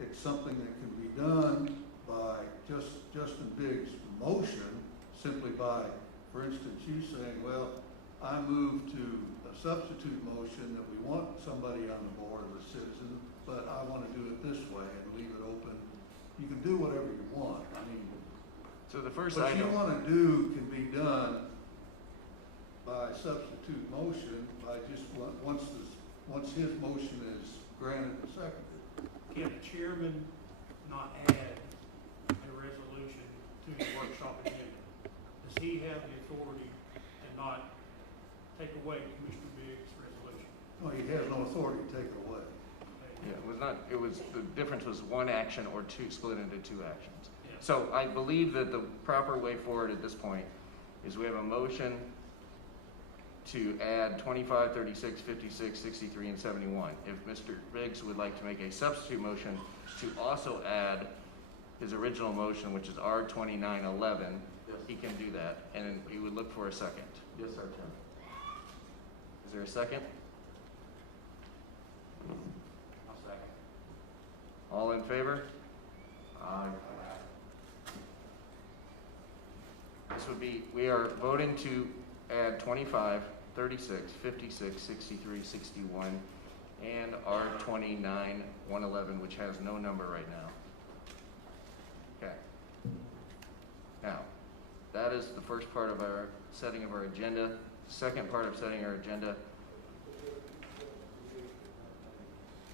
it's something that can be done by Justin Biggs' motion, simply by, for instance, you saying, well, I move to a substitute motion that we want somebody on the board of a citizen, but I want to do it this way and leave it open. You can do whatever you want. I mean, so the first what item you want to do can be done by substitute motion by just once his motion is granted and seconded. Can the chairman not add a resolution to the workshop agenda? Does he have the authority to not take away Commissioner Biggs' resolution? Well, he has no authority to take it away. Yeah, the difference was 1 action or 2 split into 2 actions. Yeah. So I believe that the proper way forward at this point is we have a motion to add 25, 36, 56, 63, and 71. If Mr. Biggs would like to make a substitute motion to also add his original motion, which is R2911, Yes. he can do that, and he would look for a second. Yes, sir, Chairman. Is there a second? I'll second. All in favor? Aye. This would be, we are voting to add 25, 36, 56, 63, 61, and R29, 111, which has no number right now. Okay. Now, that is the first part of our setting of our agenda. Second part of setting our agenda.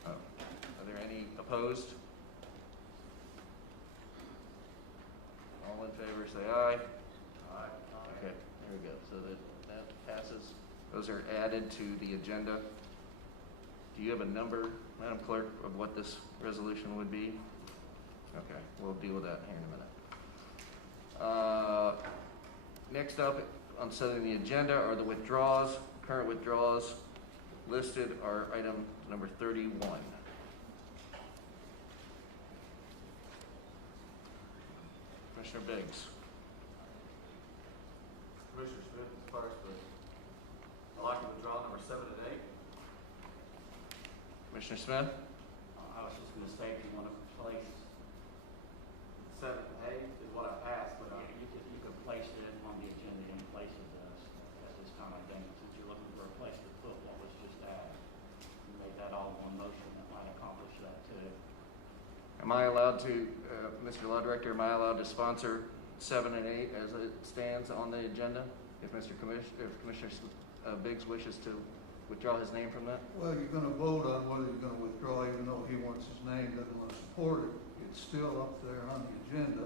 Oh, are there any opposed? All in favor, say aye. Aye. Okay, there we go. So that passes. Those are added to the agenda. Do you have a number, Madam Clerk, of what this resolution would be? Okay, we'll deal with that here in a minute. Next up on setting the agenda are the withdrawals. Current withdrawals listed are item number 31. Commissioner Biggs. Commissioner Smith is first, but I'd like to withdraw number 7 and 8. Commissioner Smith? I was just going to say, if you want to place, 7 and 8 is what I passed, but you could place it on the agenda in place of this at this time. I think since you're looking for a place to put what was just added, you made that all one motion, that might accomplish that too. Am I allowed to, Mr. Law Director, am I allowed to sponsor 7 and 8 as it stands on the agenda? If Commissioner Biggs wishes to withdraw his name from that? Well, you're going to vote on whether you're going to withdraw, even though he wants his name, doesn't want to support it. It's still up there on the agenda,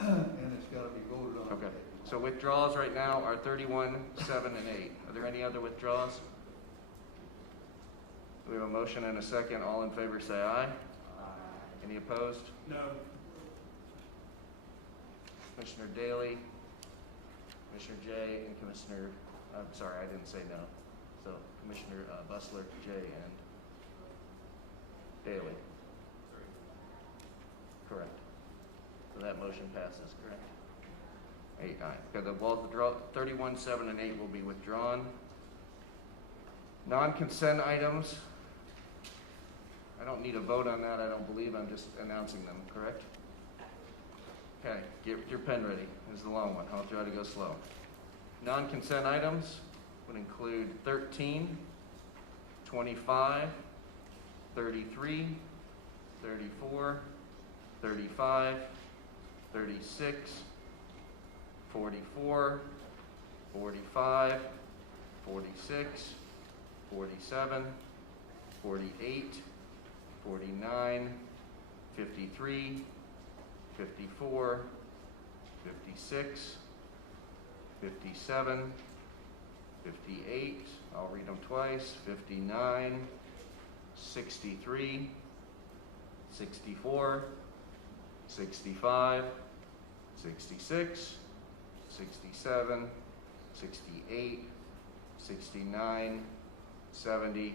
and it's got to be voted on. Okay. So withdrawals right now are 31, 7, and 8. Are there any other withdrawals? We have a motion and a second. All in favor say aye. Aye. Any opposed? No. Commissioner Daly? Commissioner, I'm sorry, I didn't say no. So Commissioner Bustler, Jay, and Daley. Correct. So that motion passes, correct? 8, 9. Okay, the 31, 7, and 8 will be withdrawn. Non-consent items. I don't need a vote on that, I don't believe. I'm just announcing them, correct? Okay, get your pen ready. This is the long one. I'll try to go slow. Non-consent items would include 13, 25, 33, 34, 35, 36, 44, 45, 46, 47, 48, 49, 53, 54, 56, 57, 58, I'll read them twice, 59, 63, 64, 65, 66, 67, 68, 69, 70,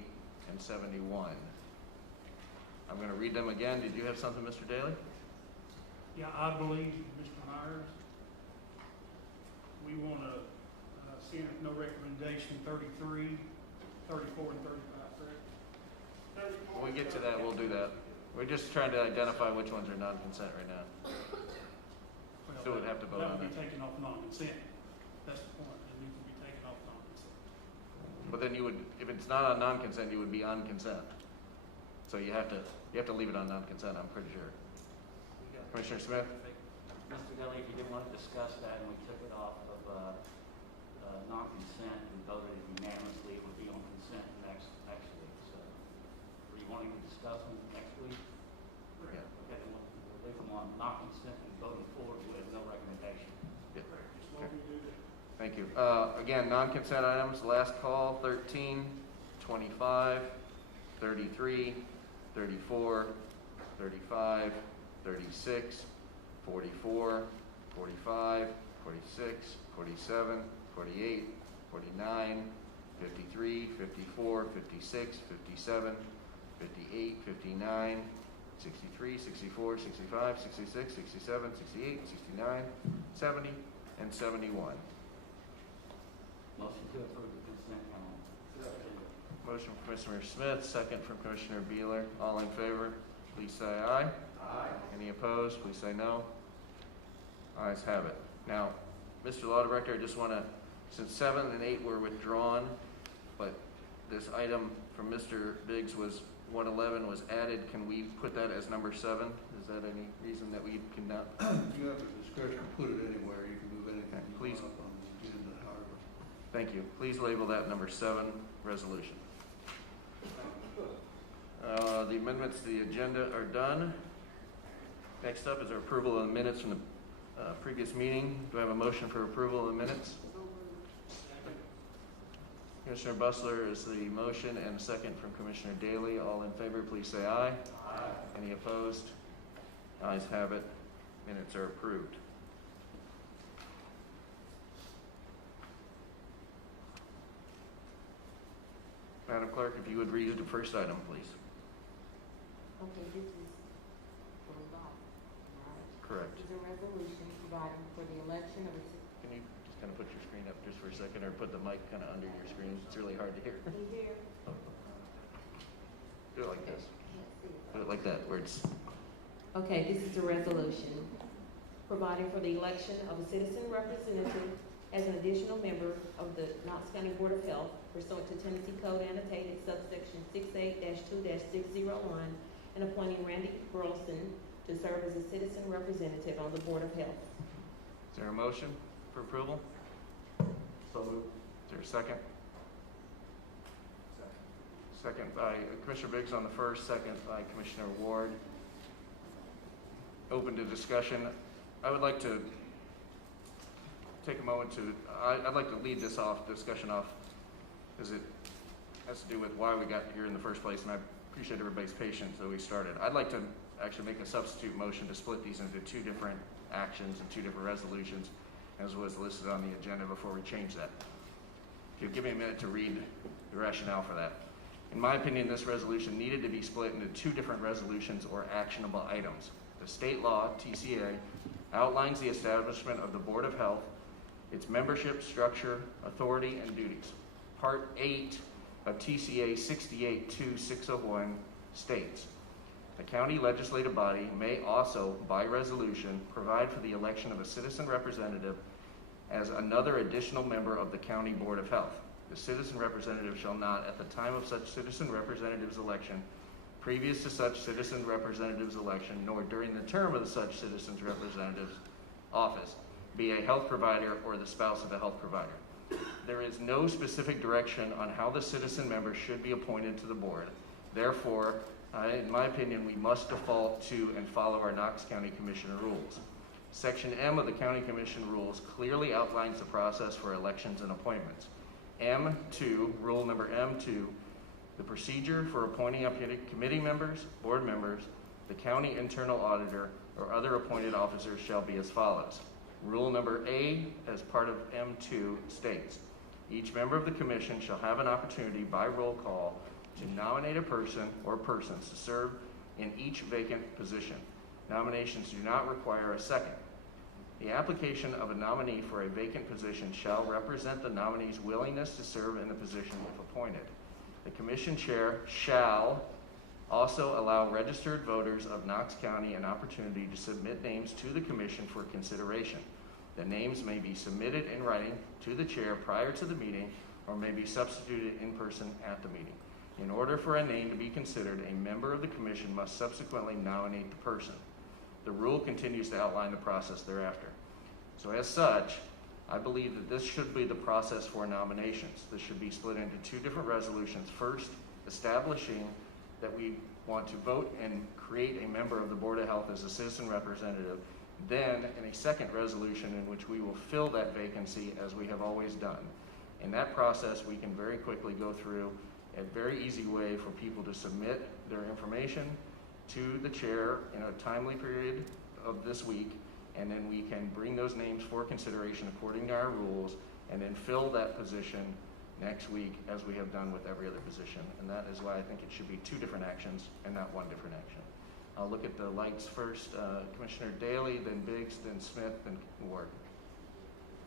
and 71. I'm going to read them again. Did you have something, Mr. Daly? Yeah, I believe, Mr. Myers, we want to send no recommendation 33, 34, and 35, correct? When we get to that, we'll do that. We're just trying to identify which ones are non-consent right now. So we'd have to vote on that. That would it. be taken off non-consent. That's the point. It needs to be taken off non-consent. But then you would, if it's not on non-consent, you would be on consent. So you have to leave it on non-consent, I'm pretty sure. Commissioner Smith? Mr. Dilley, if you didn't want to discuss that and we took it off of non-consent and voted it unanimously, it would be on consent next week. So, are you wanting to discuss them next week? Yeah. Okay, then we'll leave them on non-consent and voting forward with no recommendation. Yeah. Just let me do that. Thank you. Again, non-consent items, last call, 13, 25, 33, 34, 35, 36, 44, 45, 46, 47, 48, 49, 53, 54, 56, 57, 58, 59, 63, 64, 65, 66, 67, 68, 69, 70, and 71. Motion to approve the consent calendar. Motion from Commissioner Smith, second from Commissioner Beeler. All in favor, please say aye. Aye. Any opposed, please say no. Ayes have it. Now, Mr. Law Director, I just want to, since 7 and 8 were withdrawn, but this item from Mr. Biggs was 111 was added, can we put that as number 7? Is that any reason that we cannot? You have the discretion to put it anywhere, you can move anything you Please. want up on the agenda, however. Thank you. Please label that number 7, resolution. The amendments to the agenda are done. Next up is our approval of the minutes from the previous meeting. Do I have a motion for approval of the minutes? Commissioner Bustler is the motion, and a second from Commissioner Daly. All in favor, please say aye. Aye. Any opposed? Ayes have it. Minutes are approved. Madam Clerk, if you would read the first item, please. Okay, this is for the law, right? Correct. This is a resolution providing for the election of a. Can you just kind of put your screen up just for a second, or put the mic kind of under your screen? It's really hard to hear. Can you hear? Do it like this. Can't see it. Do it like that, where it's, Okay, this is a resolution providing for the election of a citizen representative as an additional member of the Knox County Board of Health pursuant to Tennessee Code annotated subsection 68-2-601 and appointing Randy Burleson to serve as a citizen representative on the Board of Health. is there a motion for approval? So moved. Is there a second? Second by Commissioner Biggs on the first, second by Commissioner Ward. Open to discussion. I would like to take a moment to, I'd like to lead this discussion off, because it has to do with why we got here in the first place, and I appreciate everybody's patience that we started. I'd like to actually make a substitute motion to split these into 2 different actions and 2 different resolutions. as was listed on the agenda before we change that. If you'll give me a minute to read the rationale for that. In my opinion, this resolution needed to be split into two different resolutions or actionable items. The state law, TCA, outlines the establishment of the Board of Health, its membership, structure, authority, and duties. Part 8 of TCA 682601 states, the county legislative body may also, by resolution, provide for the election of a citizen representative as another additional member of the county Board of Health. The citizen representative shall not, at the time of such citizen representative's election, previous to such citizen representative's election, nor during the term of such citizen's representative's office, be a health provider or the spouse of a health provider. There is no specific direction on how the citizen member should be appointed to the board. Therefore, in my opinion, we must default to and follow our Knox County Commission rules. Section M of the County Commission rules clearly outlines the process for elections and appointments. M2, rule number M2, the procedure for appointing committee members, board members, the county internal auditor, or other appointed officers shall be as follows. Rule number A, as part of M2, states, each member of the commission shall have an opportunity by roll call to nominate a person or persons to serve in each vacant position. Nominations do not require a second. The application of a nominee for a vacant position shall represent the nominee's willingness to serve in the position if appointed. The commission chair shall also allow registered voters of Knox County an opportunity to submit names to the commission for consideration. The names may be submitted in writing to the chair prior to the meeting or may be substituted in person at the meeting. In order for a name to be considered, a member of the commission must subsequently nominate the person. The rule continues to outline the process thereafter. So as such, I believe that this should be the process for nominations. This should be split into two different resolutions. First, establishing that we want to vote and create a member of the Board of Health as a citizen representative. Then, in a second resolution in which we will fill that vacancy as we have always done. In that process, we can very quickly go through a very easy way for people to submit their information to the chair in a timely period of this week, and then we can bring those names for consideration according to our rules, and then fill that position next week as we have done with every other position. And that is why I think it should be two different actions and not one different action. I'll look at the lights first. Commissioner Daly, then Biggs, then Smith, then Ward.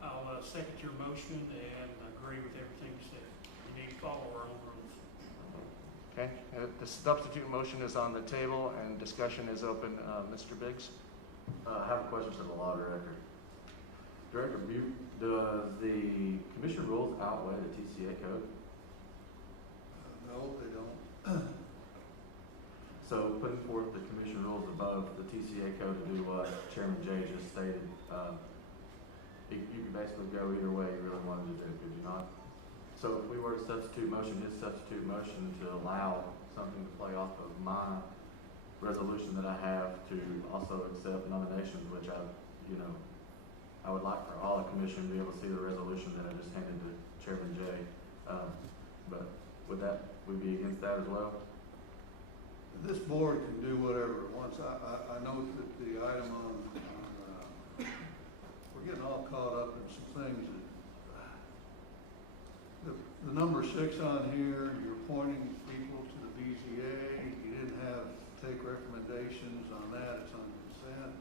I'll second your motion and agree with everything you said. We need to follow our own rules. Okay, the substitute motion is on the table and discussion is open. Mr. Biggs? I have a question for the law director. Director Butte, does the commission rules outweigh the TCA code? No, they don't. So putting forth the commission rules above the TCA code to do what Chairman Jay just stated, you could basically go either way you really wanted to do, could you not? So if we were to substitute his substitute motion to allow something to play off of my resolution that I have to also accept nominations, which I would like for all the commission to be able to see the resolution that I just handed to Chairman Jay. But would we be against that as well? This board can do whatever it wants. I know that the item on we're getting all caught up in some things that the number 6 on here, you're appointing people to the BZA. You didn't take recommendations on that. It's on consent.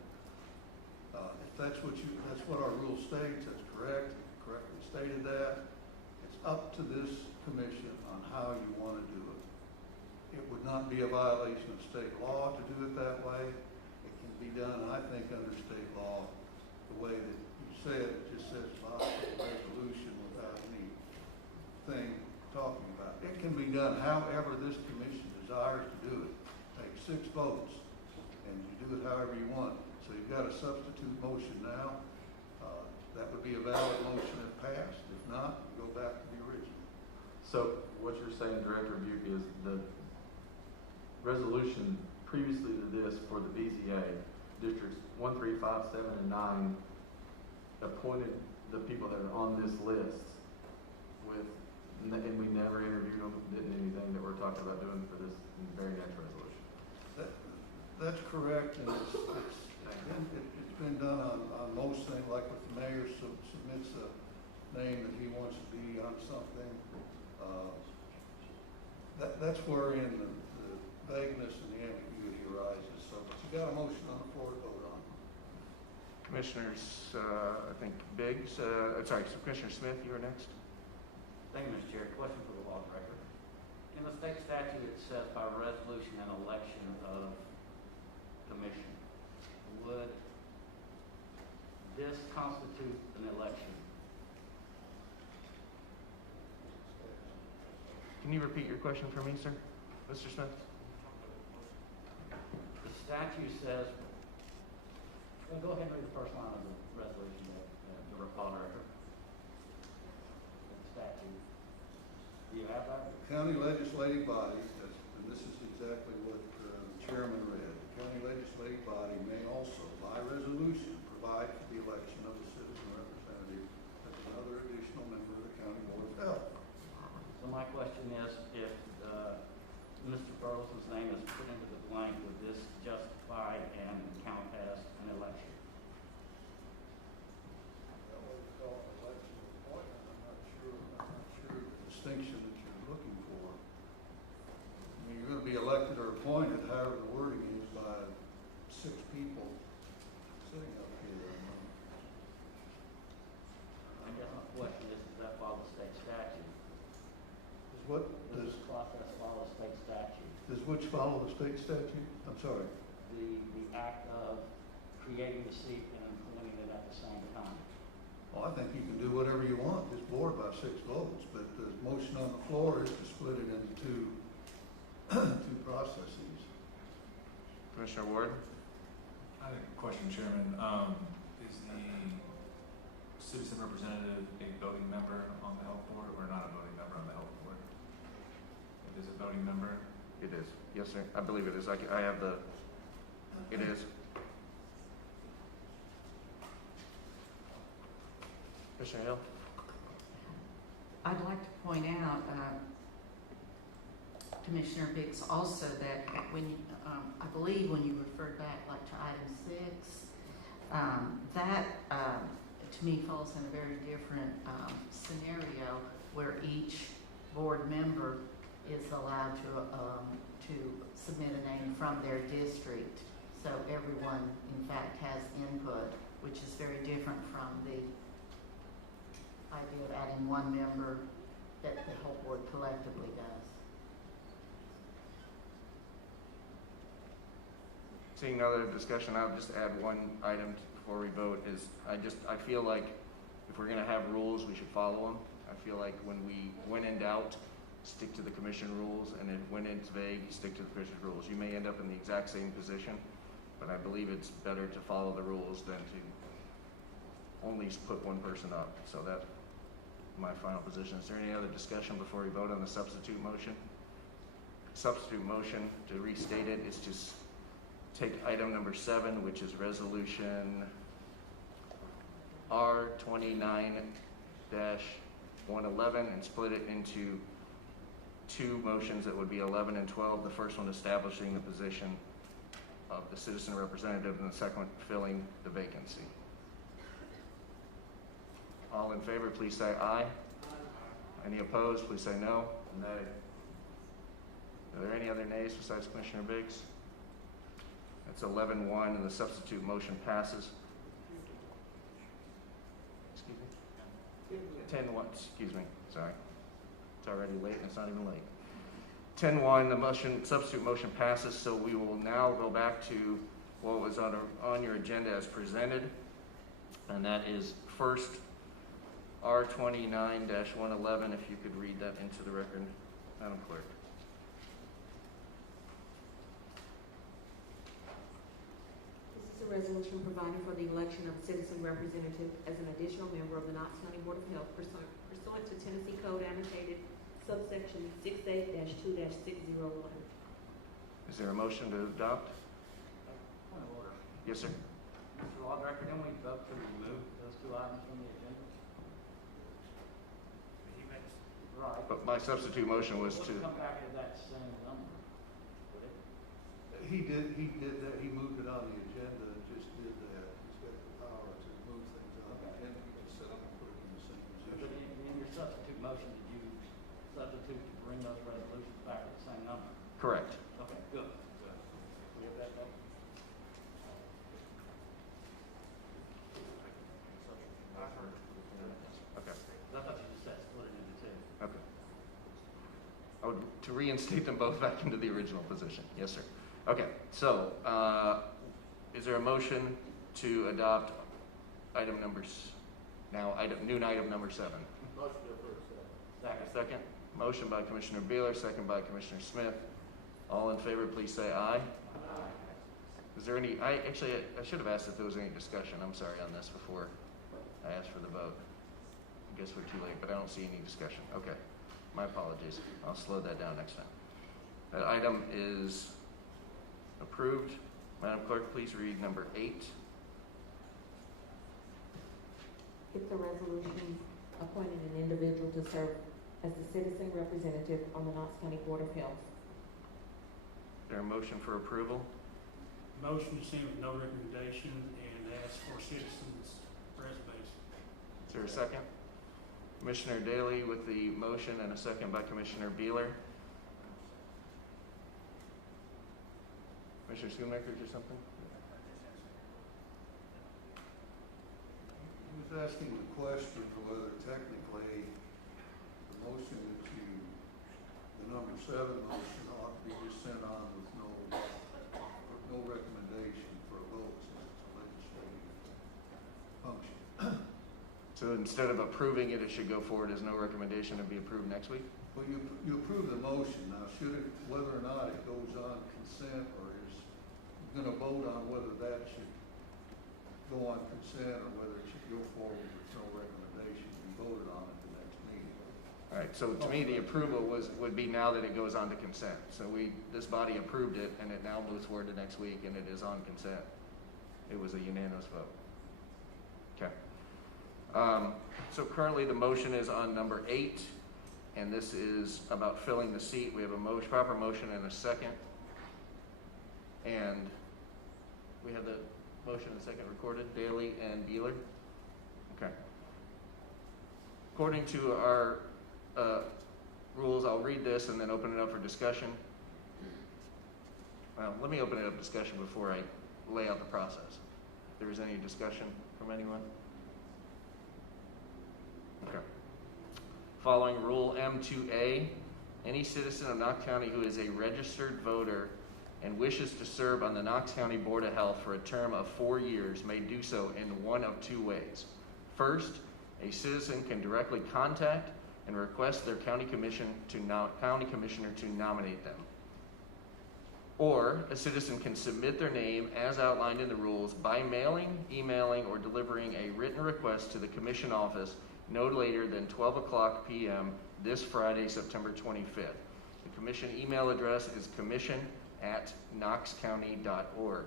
If that's what our rule states, that's correct. You correctly stated that. It's up to this commission on how you want to do it. It would not be a violation of state law to do it that way. It can be done, I think, under state law, the way that you said. It just says about resolution without anything talking about it. It can be done however this commission desires to do it. Take 6 votes, and you do it however you want. So you've got a substitute motion now. That would be a valid motion if passed. If not, go back to the original. So what you're saying, Director Butte, is the resolution previously to this for the BZA, districts 1, 3, 5, 7, and 9 appointed the people that are on this list and we never interviewed them, didn't anything that we're talking about doing for this very next resolution. That's correct, and it's been done on most things, like if the mayor submits a name that he wants to be on something. That's wherein the vagueness and the ambiguity arises. So, but you got a motion on the floor to vote on. Commissioners, I think Biggs, Commissioner Smith, you are next. Thank you, Mr. Chair. Question for the law director. In the state statute, it says by resolution and election of commission. Would this constitute an election? Can you repeat your question for me, sir? Mr. Smith? The statute says, well, go ahead and read the first line of the resolution, the law director. The statute. Do you have that? The county legislative body, and this is exactly what the chairman read, the county legislative body may also, by resolution, provide for the election of a citizen representative as another additional member of the county board of health. So my question is, if Mr. Burleson's name is put into the blank, would this justify and count as an election? That what we call an election appointment. I'm not sure the distinction that you're looking for. I mean, you're going to be elected or appointed, however the wording is, by 6 people sitting up here. I guess my question is, does that follow the state statute? What Does this process follow the state statute? Does which follow the state statute? I'm sorry. The act of creating the seat and appointing it at the same time. Well, I think you can do whatever you want, this board by 6 votes, but the motion on the floor is to split it into two processes. Commissioner Ward? I have a question, Chairman. Is the citizen representative a voting member on the health board or not a voting member on the health board? It is a voting member? It is. Yes, sir. I believe it is. I have the, it is. Commissioner Hill? I'd like to point out, Commissioner Biggs, also that when you, I believe when you referred back like to item 6, that to me falls in a very different scenario where each board member is allowed to submit a name from their district. So everyone, in fact, has input, which is very different from the idea of adding one member that the whole board collectively does. Seeing no other discussion, I'll just add one item before we vote is I feel like if we're going to have rules, we should follow them. I feel like when in doubt, stick to the commission rules, and when it's vague, stick to the commission rules. You may end up in the exact same position, but I believe it's better to follow the rules than to only put one person up. So that's my final position. Is there any other discussion before we vote on the substitute motion? Substitute motion, to restate it, is to take item number 7, which is resolution R29-111, and split it into 2 motions that would be 11 and 12. The first one establishing the position of the citizen representative, and the second one filling the vacancy. All in favor, please say aye. Any opposed, please say no. Nay. Are there any other nays besides Commissioner Biggs? That's 11-1, and the substitute motion passes. Excuse me? 10-1, excuse me, sorry. It's already late, and it's not even late. 10-1, the substitute motion passes, so we will now go back to what was on your agenda as presented, and that is first R29-111, if you could read that into the record, Madam Clerk. This is a resolution providing for the election of a citizen representative as an additional member of the Knox County Board of Health pursuant to Tennessee Code annotated subsection 68-2-601. Is there a motion to adopt? Point of order. Yes, sir. Mr. Law Director, didn't we vote to remove those 2 items from the agenda? Right. But my substitute motion was to... come back to that same number, would it? He did that. He moved it on the agenda and just did that. He's got Correct. Okay, good. We have that vote? Okay. I thought you just said split it into two. Okay. Oh, to reinstate them both back into the original position. Yes, sir. Okay, so, is there a motion to adopt item numbers, new item number 7? Motion to approve, Second. Second. Motion by Commissioner Beeler, second by Commissioner Smith. All in favor, please say aye. Is there any, I should have asked if there was any discussion, I'm sorry, on this before I asked for the vote. I guess we're too late, but I don't see any discussion. Okay, my apologies. I'll slow that down next time. That item is approved. Madam Clerk, please read number 8. It's a resolution appointing an individual to serve as the citizen representative on the Knox County Board of Health. Is there a motion for approval? Motion to send with no recommendation and ask for citizens' resumes. Is there a second? Commissioner Daly with the motion and a second by Commissioner Beeler. Commissioner Schoonmakers or something? He was asking the question whether technically the motion that the number 7 motion ought to be just sent on with no recommendation for a vote since it's a legislative function. So instead of approving it, it should go forward as no recommendation and be approved next week? Well, you approve the motion. Now, whether or not it goes on consent or is going to vote on whether that should go on consent or whether it should go forward with no recommendation, be voted on at the next meeting. All right, so to me, the approval would be now that it goes on to consent. So this body approved it, and it now moves forward to next week, and it is on consent. It was a unanimous vote. Okay. So currently, the motion is on number 8, and this is about filling the seat. We have a proper motion and a second. And we have the motion and second recorded, Daly and Beeler. Okay. According to our rules, I'll read this and then open it up for discussion. Well, let me open it up for discussion before I lay out the process. If there is any discussion from anyone? Okay. Following Rule M2A, any citizen of Knox County who is a registered voter and wishes to serve on the Knox County Board of Health for a term of 4 years may do so in one of 2 ways. First, a citizen can directly contact and request their county commissioner to nominate them. Or a citizen can submit their name as outlined in the rules by mailing, emailing, or delivering a written request to the commission office no later than 12:00 p.m. this Friday, September 25th. The commission email address is commission@knoxcounty.org.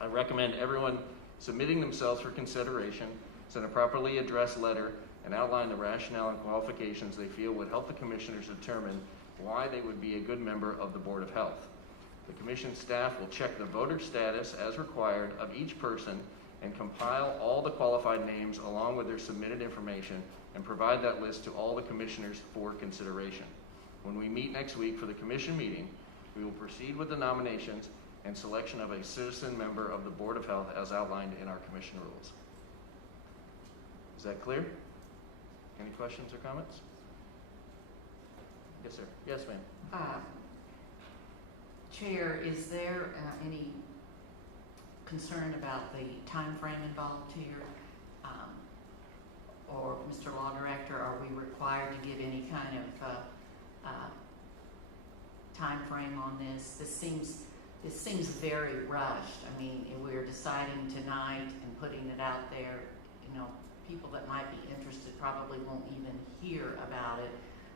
I recommend everyone submitting themselves for consideration send a properly addressed letter and outline the rationale and qualifications they feel would help the commissioners determine why they would be a good member of the Board of Health. The commission staff will check the voter status as required of each person and compile all the qualified names along with their submitted information and provide that list to all the commissioners for consideration. When we meet next week for the commission meeting, we will proceed with the nominations and selection of a citizen member of the Board of Health as outlined in our commission rules. Is that clear? Any questions or comments? Yes, sir. Yes, ma'am. Chair, is there any concern about the time frame involved here? Or Mr. Law Director, are we required to give any kind of time frame on this? This seems very rushed. I mean, we're deciding tonight and putting it out there. You know, people that might be interested probably won't even hear about it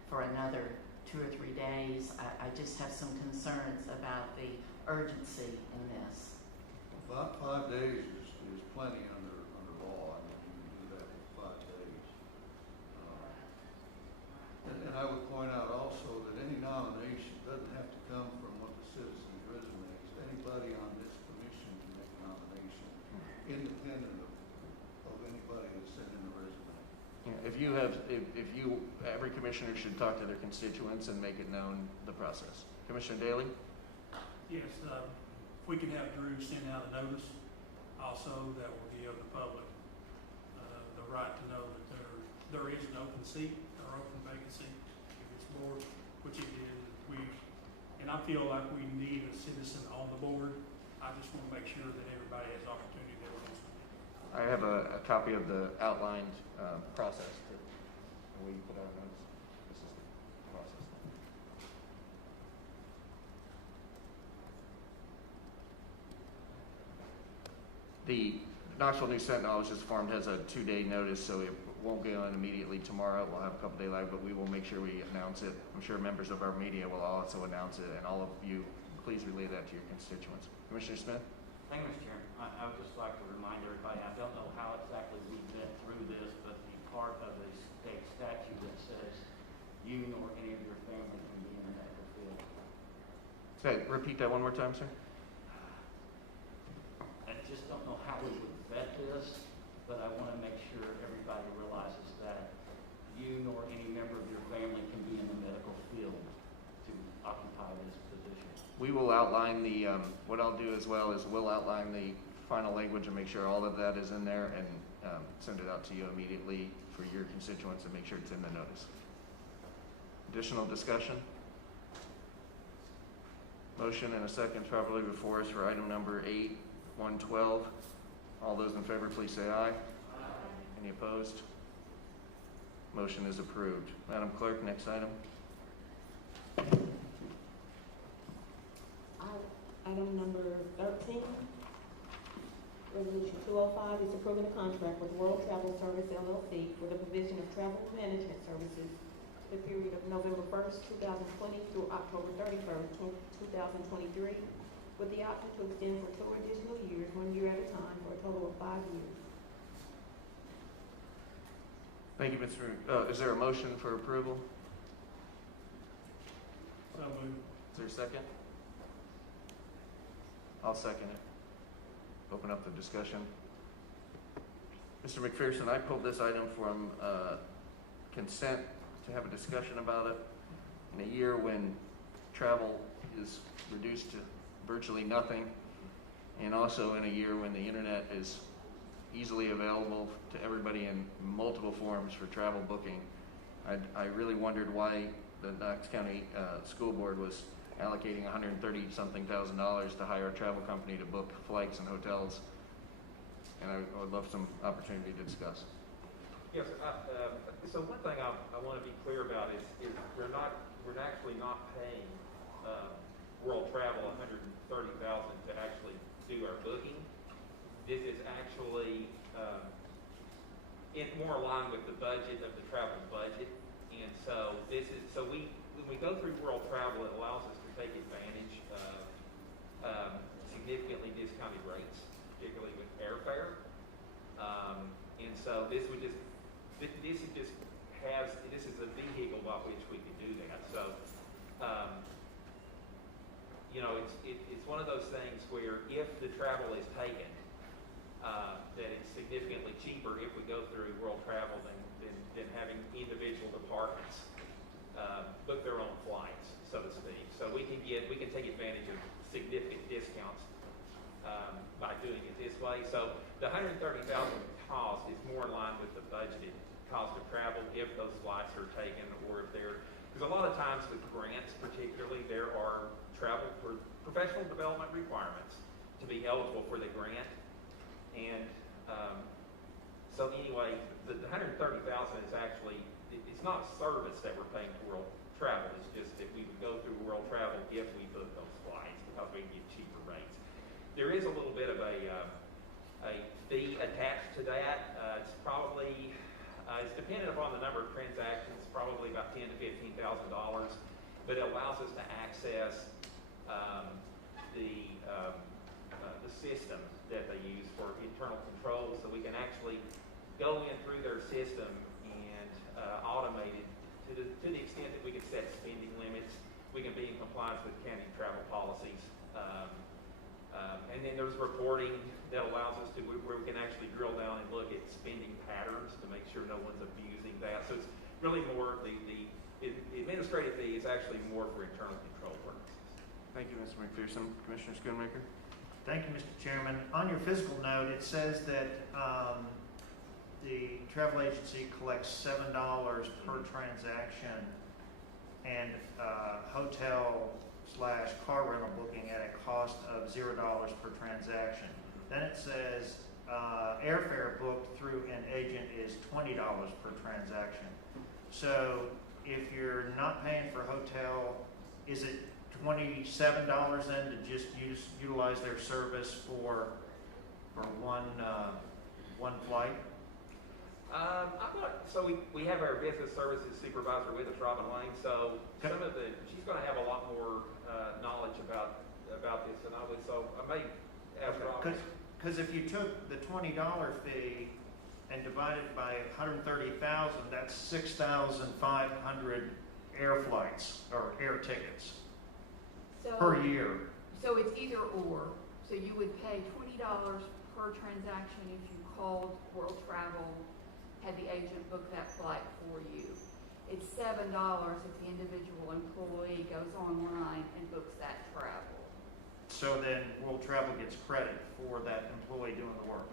for another 2 or 3 days. I just have some concerns about the urgency in this. About 5 days is plenty under law. I mean, you can do that in 5 days. And I would point out also that any nomination doesn't have to come from one of the citizens' resumes. Anybody on this commission can make a nomination, independent of anybody that's sent in a resume. Yeah, every commissioner should talk to their constituents and make it known the process. Commissioner Daly? Yes, if we can have Drew send out a notice also that will give the public the right to know that there is an open seat or open vacancy. If it's board, which it is, and I feel like we need a citizen on the board. I just want to make sure that everybody has opportunity that wants to. I have a copy of the outlined process that we put out notice. This is the process. The Knoxville News Sentinel, which is formed, has a 2-day notice, so it won't go on immediately tomorrow. We'll have a couple day lag, but we will make sure we announce it. I'm sure members of our media will also announce it, and all of you, please relay that to your constituents. Commissioner Smith? Thank you, Mr. Chairman. I would just like to remind everybody, I don't know how exactly we've been through this, but the part of the state statute that says you nor any of your family can be in the medical field. Repeat that one more time, sir. I just don't know how we would vet this, but I want to make sure everybody realizes that you nor any member of your family can be in the medical field to occupy this position. We will outline the, what I'll do as well is we'll outline the final language and make sure all of that is in there and send it out to you immediately for your constituents and make sure it's in the notice. Additional discussion? Motion and a second properly before us for item number 8-112. All those in favor, please say aye. Aye. Any opposed? Motion is approved. Madam Clerk, next item. Item number 13, Resolution 205 is approving a contract with World Travel Service LLC for the provision of travel management services for the period of November 1st, 2020 through October 31st, 2023, with the option to extend for 2 additional years, 1 year at a time, for a total of 5 years. Thank you, Mr. Is there a motion for approval? So moved. Is there a second? I'll second it. Open up the discussion. Mr. McPherson, I pulled this item from consent to have a discussion about it in a year when travel is reduced to virtually nothing, and also in a year when the internet is easily available to everybody in multiple forms for travel booking. I really wondered why the Knox County School Board was allocating $130-something thousand to hire a travel company to book flights and hotels, and I would love some opportunity to discuss. Yes, so one thing I want to be clear about is we're actually not paying World Travel $130,000 to actually do our booking. This is actually more aligned with the budget of the travel budget, and so when we go through World Travel, it allows us to take advantage of significantly discounted rates, particularly with airfare. And so this is a vehicle by which we can do that. So, it's one of those things where if the travel is taken, that it's significantly cheaper if we go through World Travel than having individual departments book their own flights, so to speak. So we can take advantage of significant discounts by doing it this way. So the $130,000 cost is more in line with the budgeted cost of travel if those flights are taken, or if because a lot of times with grants particularly, there are travel for professional development requirements to be eligible for the grant. And so anyway, the $130,000 is actually, it's not service that we're paying for World Travel. It's just that we would go through World Travel if we book those flights because we can get cheaper rates. There is a little bit of a fee attached to that. It's probably, it's dependent upon the number of transactions, probably about $10,000 to $15,000, but it allows us to access the system that they use for internal control, so we can actually go in through their system and automate it to the extent that we can set spending limits. We can be in compliance with county travel policies. And then there's reporting that allows us to, where we can actually drill down and look at spending patterns to make sure no one's abusing that. So it's really more, the the administrative fee is actually more for internal control purposes. Thank you, Mr. McPherson. Commissioner Schoonmaker? Thank you, Mr. Chairman. On your fiscal note, it says that the travel agency collects $7 per transaction and hotel/car rental booking at a cost of $0 per transaction. Then it says airfare booked through an agent is $20 per transaction. So if you're not paying for hotel, is it $27 then to just utilize their service for one flight? So we have our business services supervisor with us, Robin Lane. So she's going to have a lot more knowledge about this than I would. So I may ask Robin. Because if you took the $20 fee and divided by 130,000, that's 6,500 air flights or air tickets per year. So it's either or. So you would pay $20 per transaction if you called World Travel, had the agent book that flight for you. It's $7 if the individual employee goes online and books that travel. So then World Travel gets credit for that employee doing the work.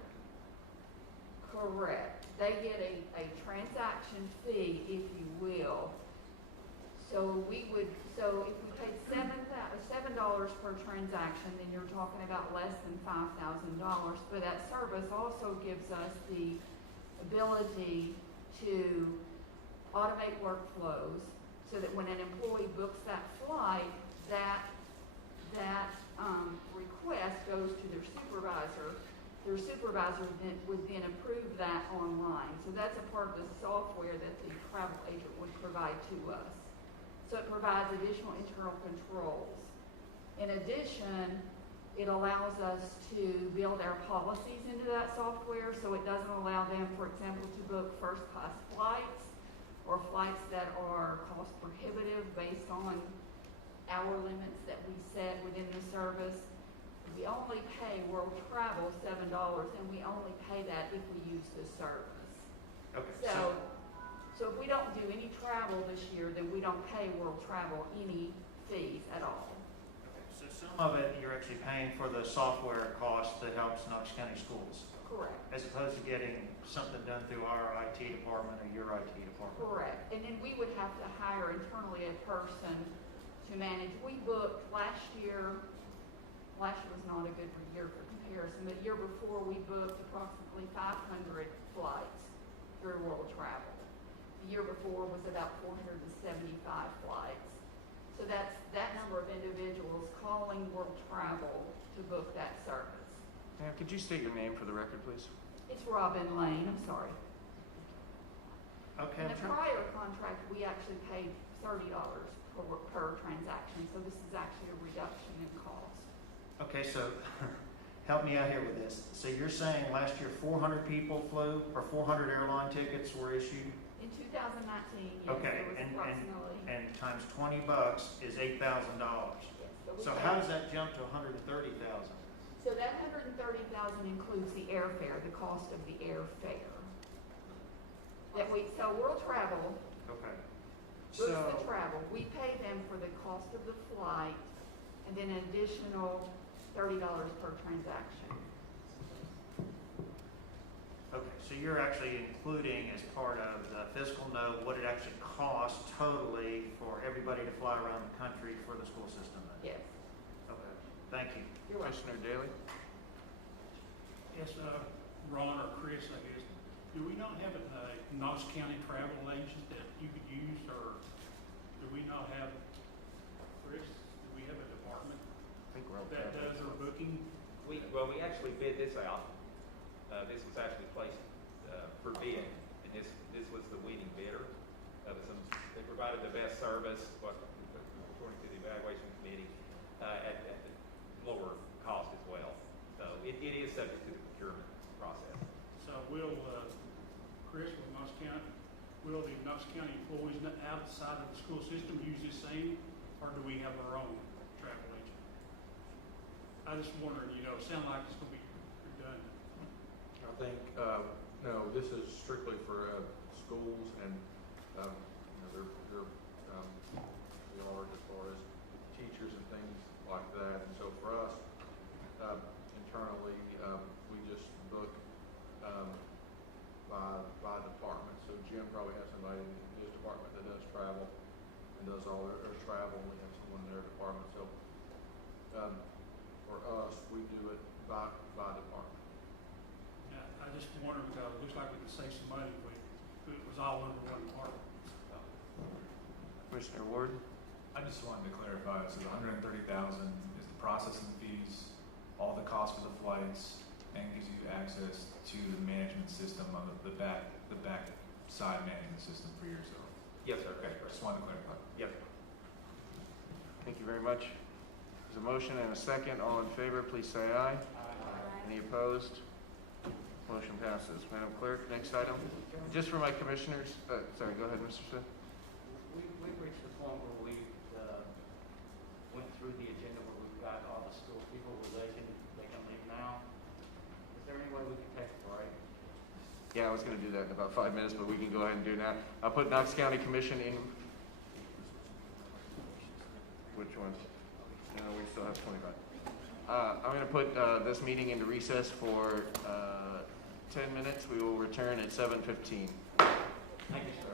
Correct. They get a transaction fee, if you will. So if we paid $7 per transaction, then you're talking about less than $5,000. But that service also gives us the ability to automate workflows so that when an employee books that flight, that request goes to their supervisor. Their supervisor would then approve that online. So that's a part of the software that the travel agent would provide to us. So it provides additional internal controls. In addition, it allows us to build our policies into that software, so it doesn't allow them, for example, to book first-class flights or flights that are cost prohibitive based on hour limits that we set within the service. We only pay World Travel $7, and we only pay that if we use the service. Okay. So if we don't do any travel this year, then we don't pay World Travel any fees at all. So some of it you're actually paying for the software cost that helps Knox County schools. Correct. As opposed to getting something done through our IT department or your IT department. Correct. And then we would have to hire internally a person to manage. We booked last year was not a good year for comparison, but the year before we booked approximately 500 flights through World Travel. The year before was about 475 flights. So that's that number of individuals calling World Travel to book that service. Ma'am, could you state your name for the record, please? It's Robin Lane, I'm sorry. Okay. In the prior contract, we actually paid $30 per transaction, so this is actually a reduction in cost. Okay, so help me out here with this. So you're saying last year 400 people flew, or 400 airline tickets were issued? In 2019, yes, Okay, there was approximately. and times $20 is $8,000. Yes, So how does that jump to 130,000? So that 130,000 includes the airfare, the cost of the airfare. So World Travel Okay. books the travel. We pay them for the cost of the flight, and then an additional $30 per transaction. Okay, so you're actually including as part of the fiscal note what it actually costs totally for everybody to fly around the country for the school system then? Yes. Okay, thank you. You're welcome. Commissioner Daly? Yes, Ron or Chris, I guess. Do we not have a Knox County travel agent that you could use, or do we not have, Chris, do we have a department that does our booking? We actually bid this out. This was actually placed for bid, and this was the winning bidder. They provided the best service, according to the evaluation committee, at lower cost as well. So it is subject to the procurement process. So will Chris with Knox County, will the Knox County employees outside of the school system use this same, or do we have our own travel agent? I just wondering, sound like it's going to be redundant. I think, no, this is strictly for schools, and they're and does all their travel. We have someone in their department, so, for us, we do it by department. Yeah, I just wondered, because it looks like we could save some money if it was all under one department. Commissioner Ward? I just wanted to clarify, so the 130,000 is the processing fees, all the costs for the flights, and gives you access to the management system on the back side management system for yourself. Yes, sir. Okay, just wanted to clarify. Yes. Thank you very much. There's a motion and a second. All in favor, please say aye. Any opposed? Motion passes. Madam Clerk, next item. Just for my commissioners, sorry, go ahead, Mr. Smith. We've reached the point where we went through the agenda where we've got all the school people where they can leave now. Is there any way we can take a break? Yeah, I was going to do that in about 5 minutes, but we can go ahead and do that. I'll put Knox County Commission in. Which one? No, we still have 25. I'm going to put this meeting into recess for 10 minutes. We will return at 7:15. Thank you, sir.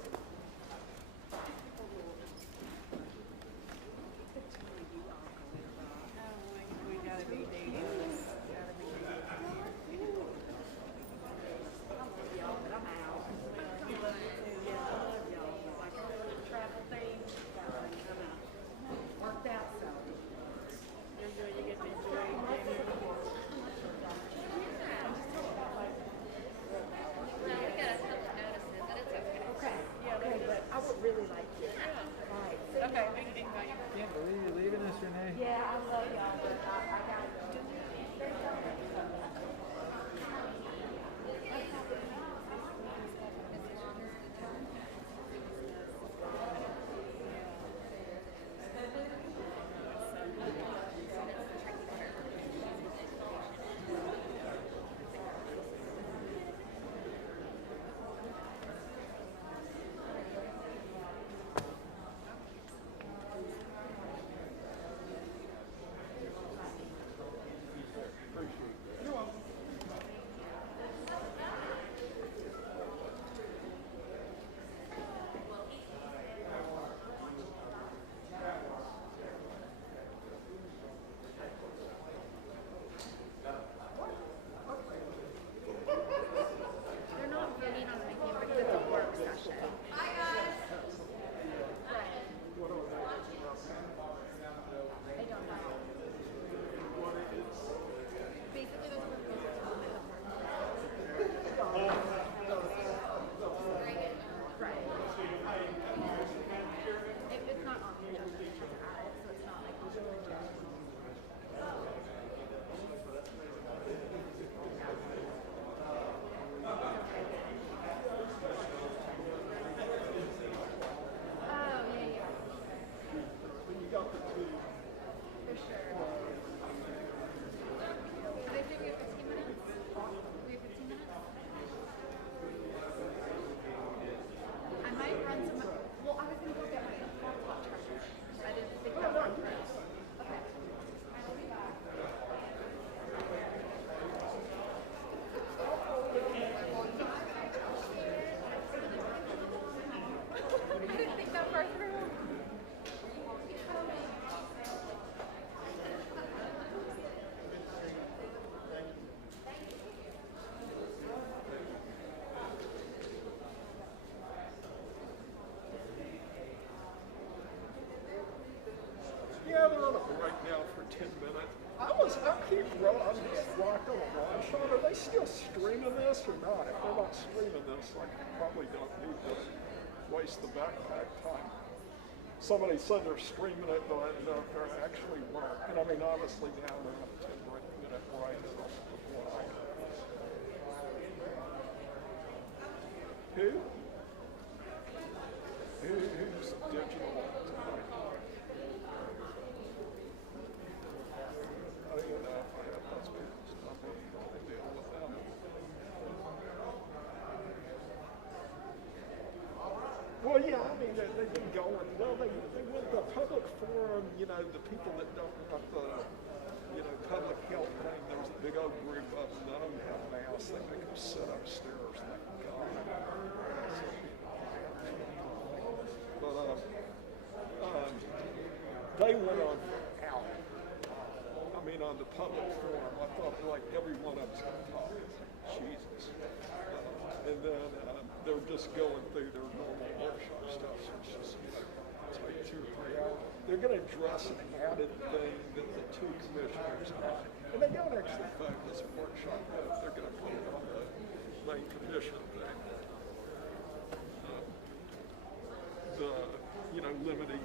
Yeah, they're on a break now for 10 minutes. I keep I'm just locked on a line. Sean, are they still streaming this or not? If they're not streaming this, I probably don't need to waste the backpack time. Somebody said they're streaming it, but I don't know if they're actually working. And I mean, obviously now they're on a 10-minute break. Who? Who's digital tonight? I don't even know if I have those people's number to deal with them. Well, yeah, I mean, they've been going, well, they went the public forum, you know, the people that don't want the, you know, public health thing, there's a big old group of them, none of them have masks, they make them sit upstairs and they can go. But, they went on for hours. I mean, on the public forum, I thought like every one of us could talk. Jesus. And then they're just going through their normal workshop stuff, so it's just, it's like 2 or 3 hours. They're going to address an added thing that the 2 commissioners have. And they don't actually vote as a workshop, but they're going to put it on the main commission thing. Limiting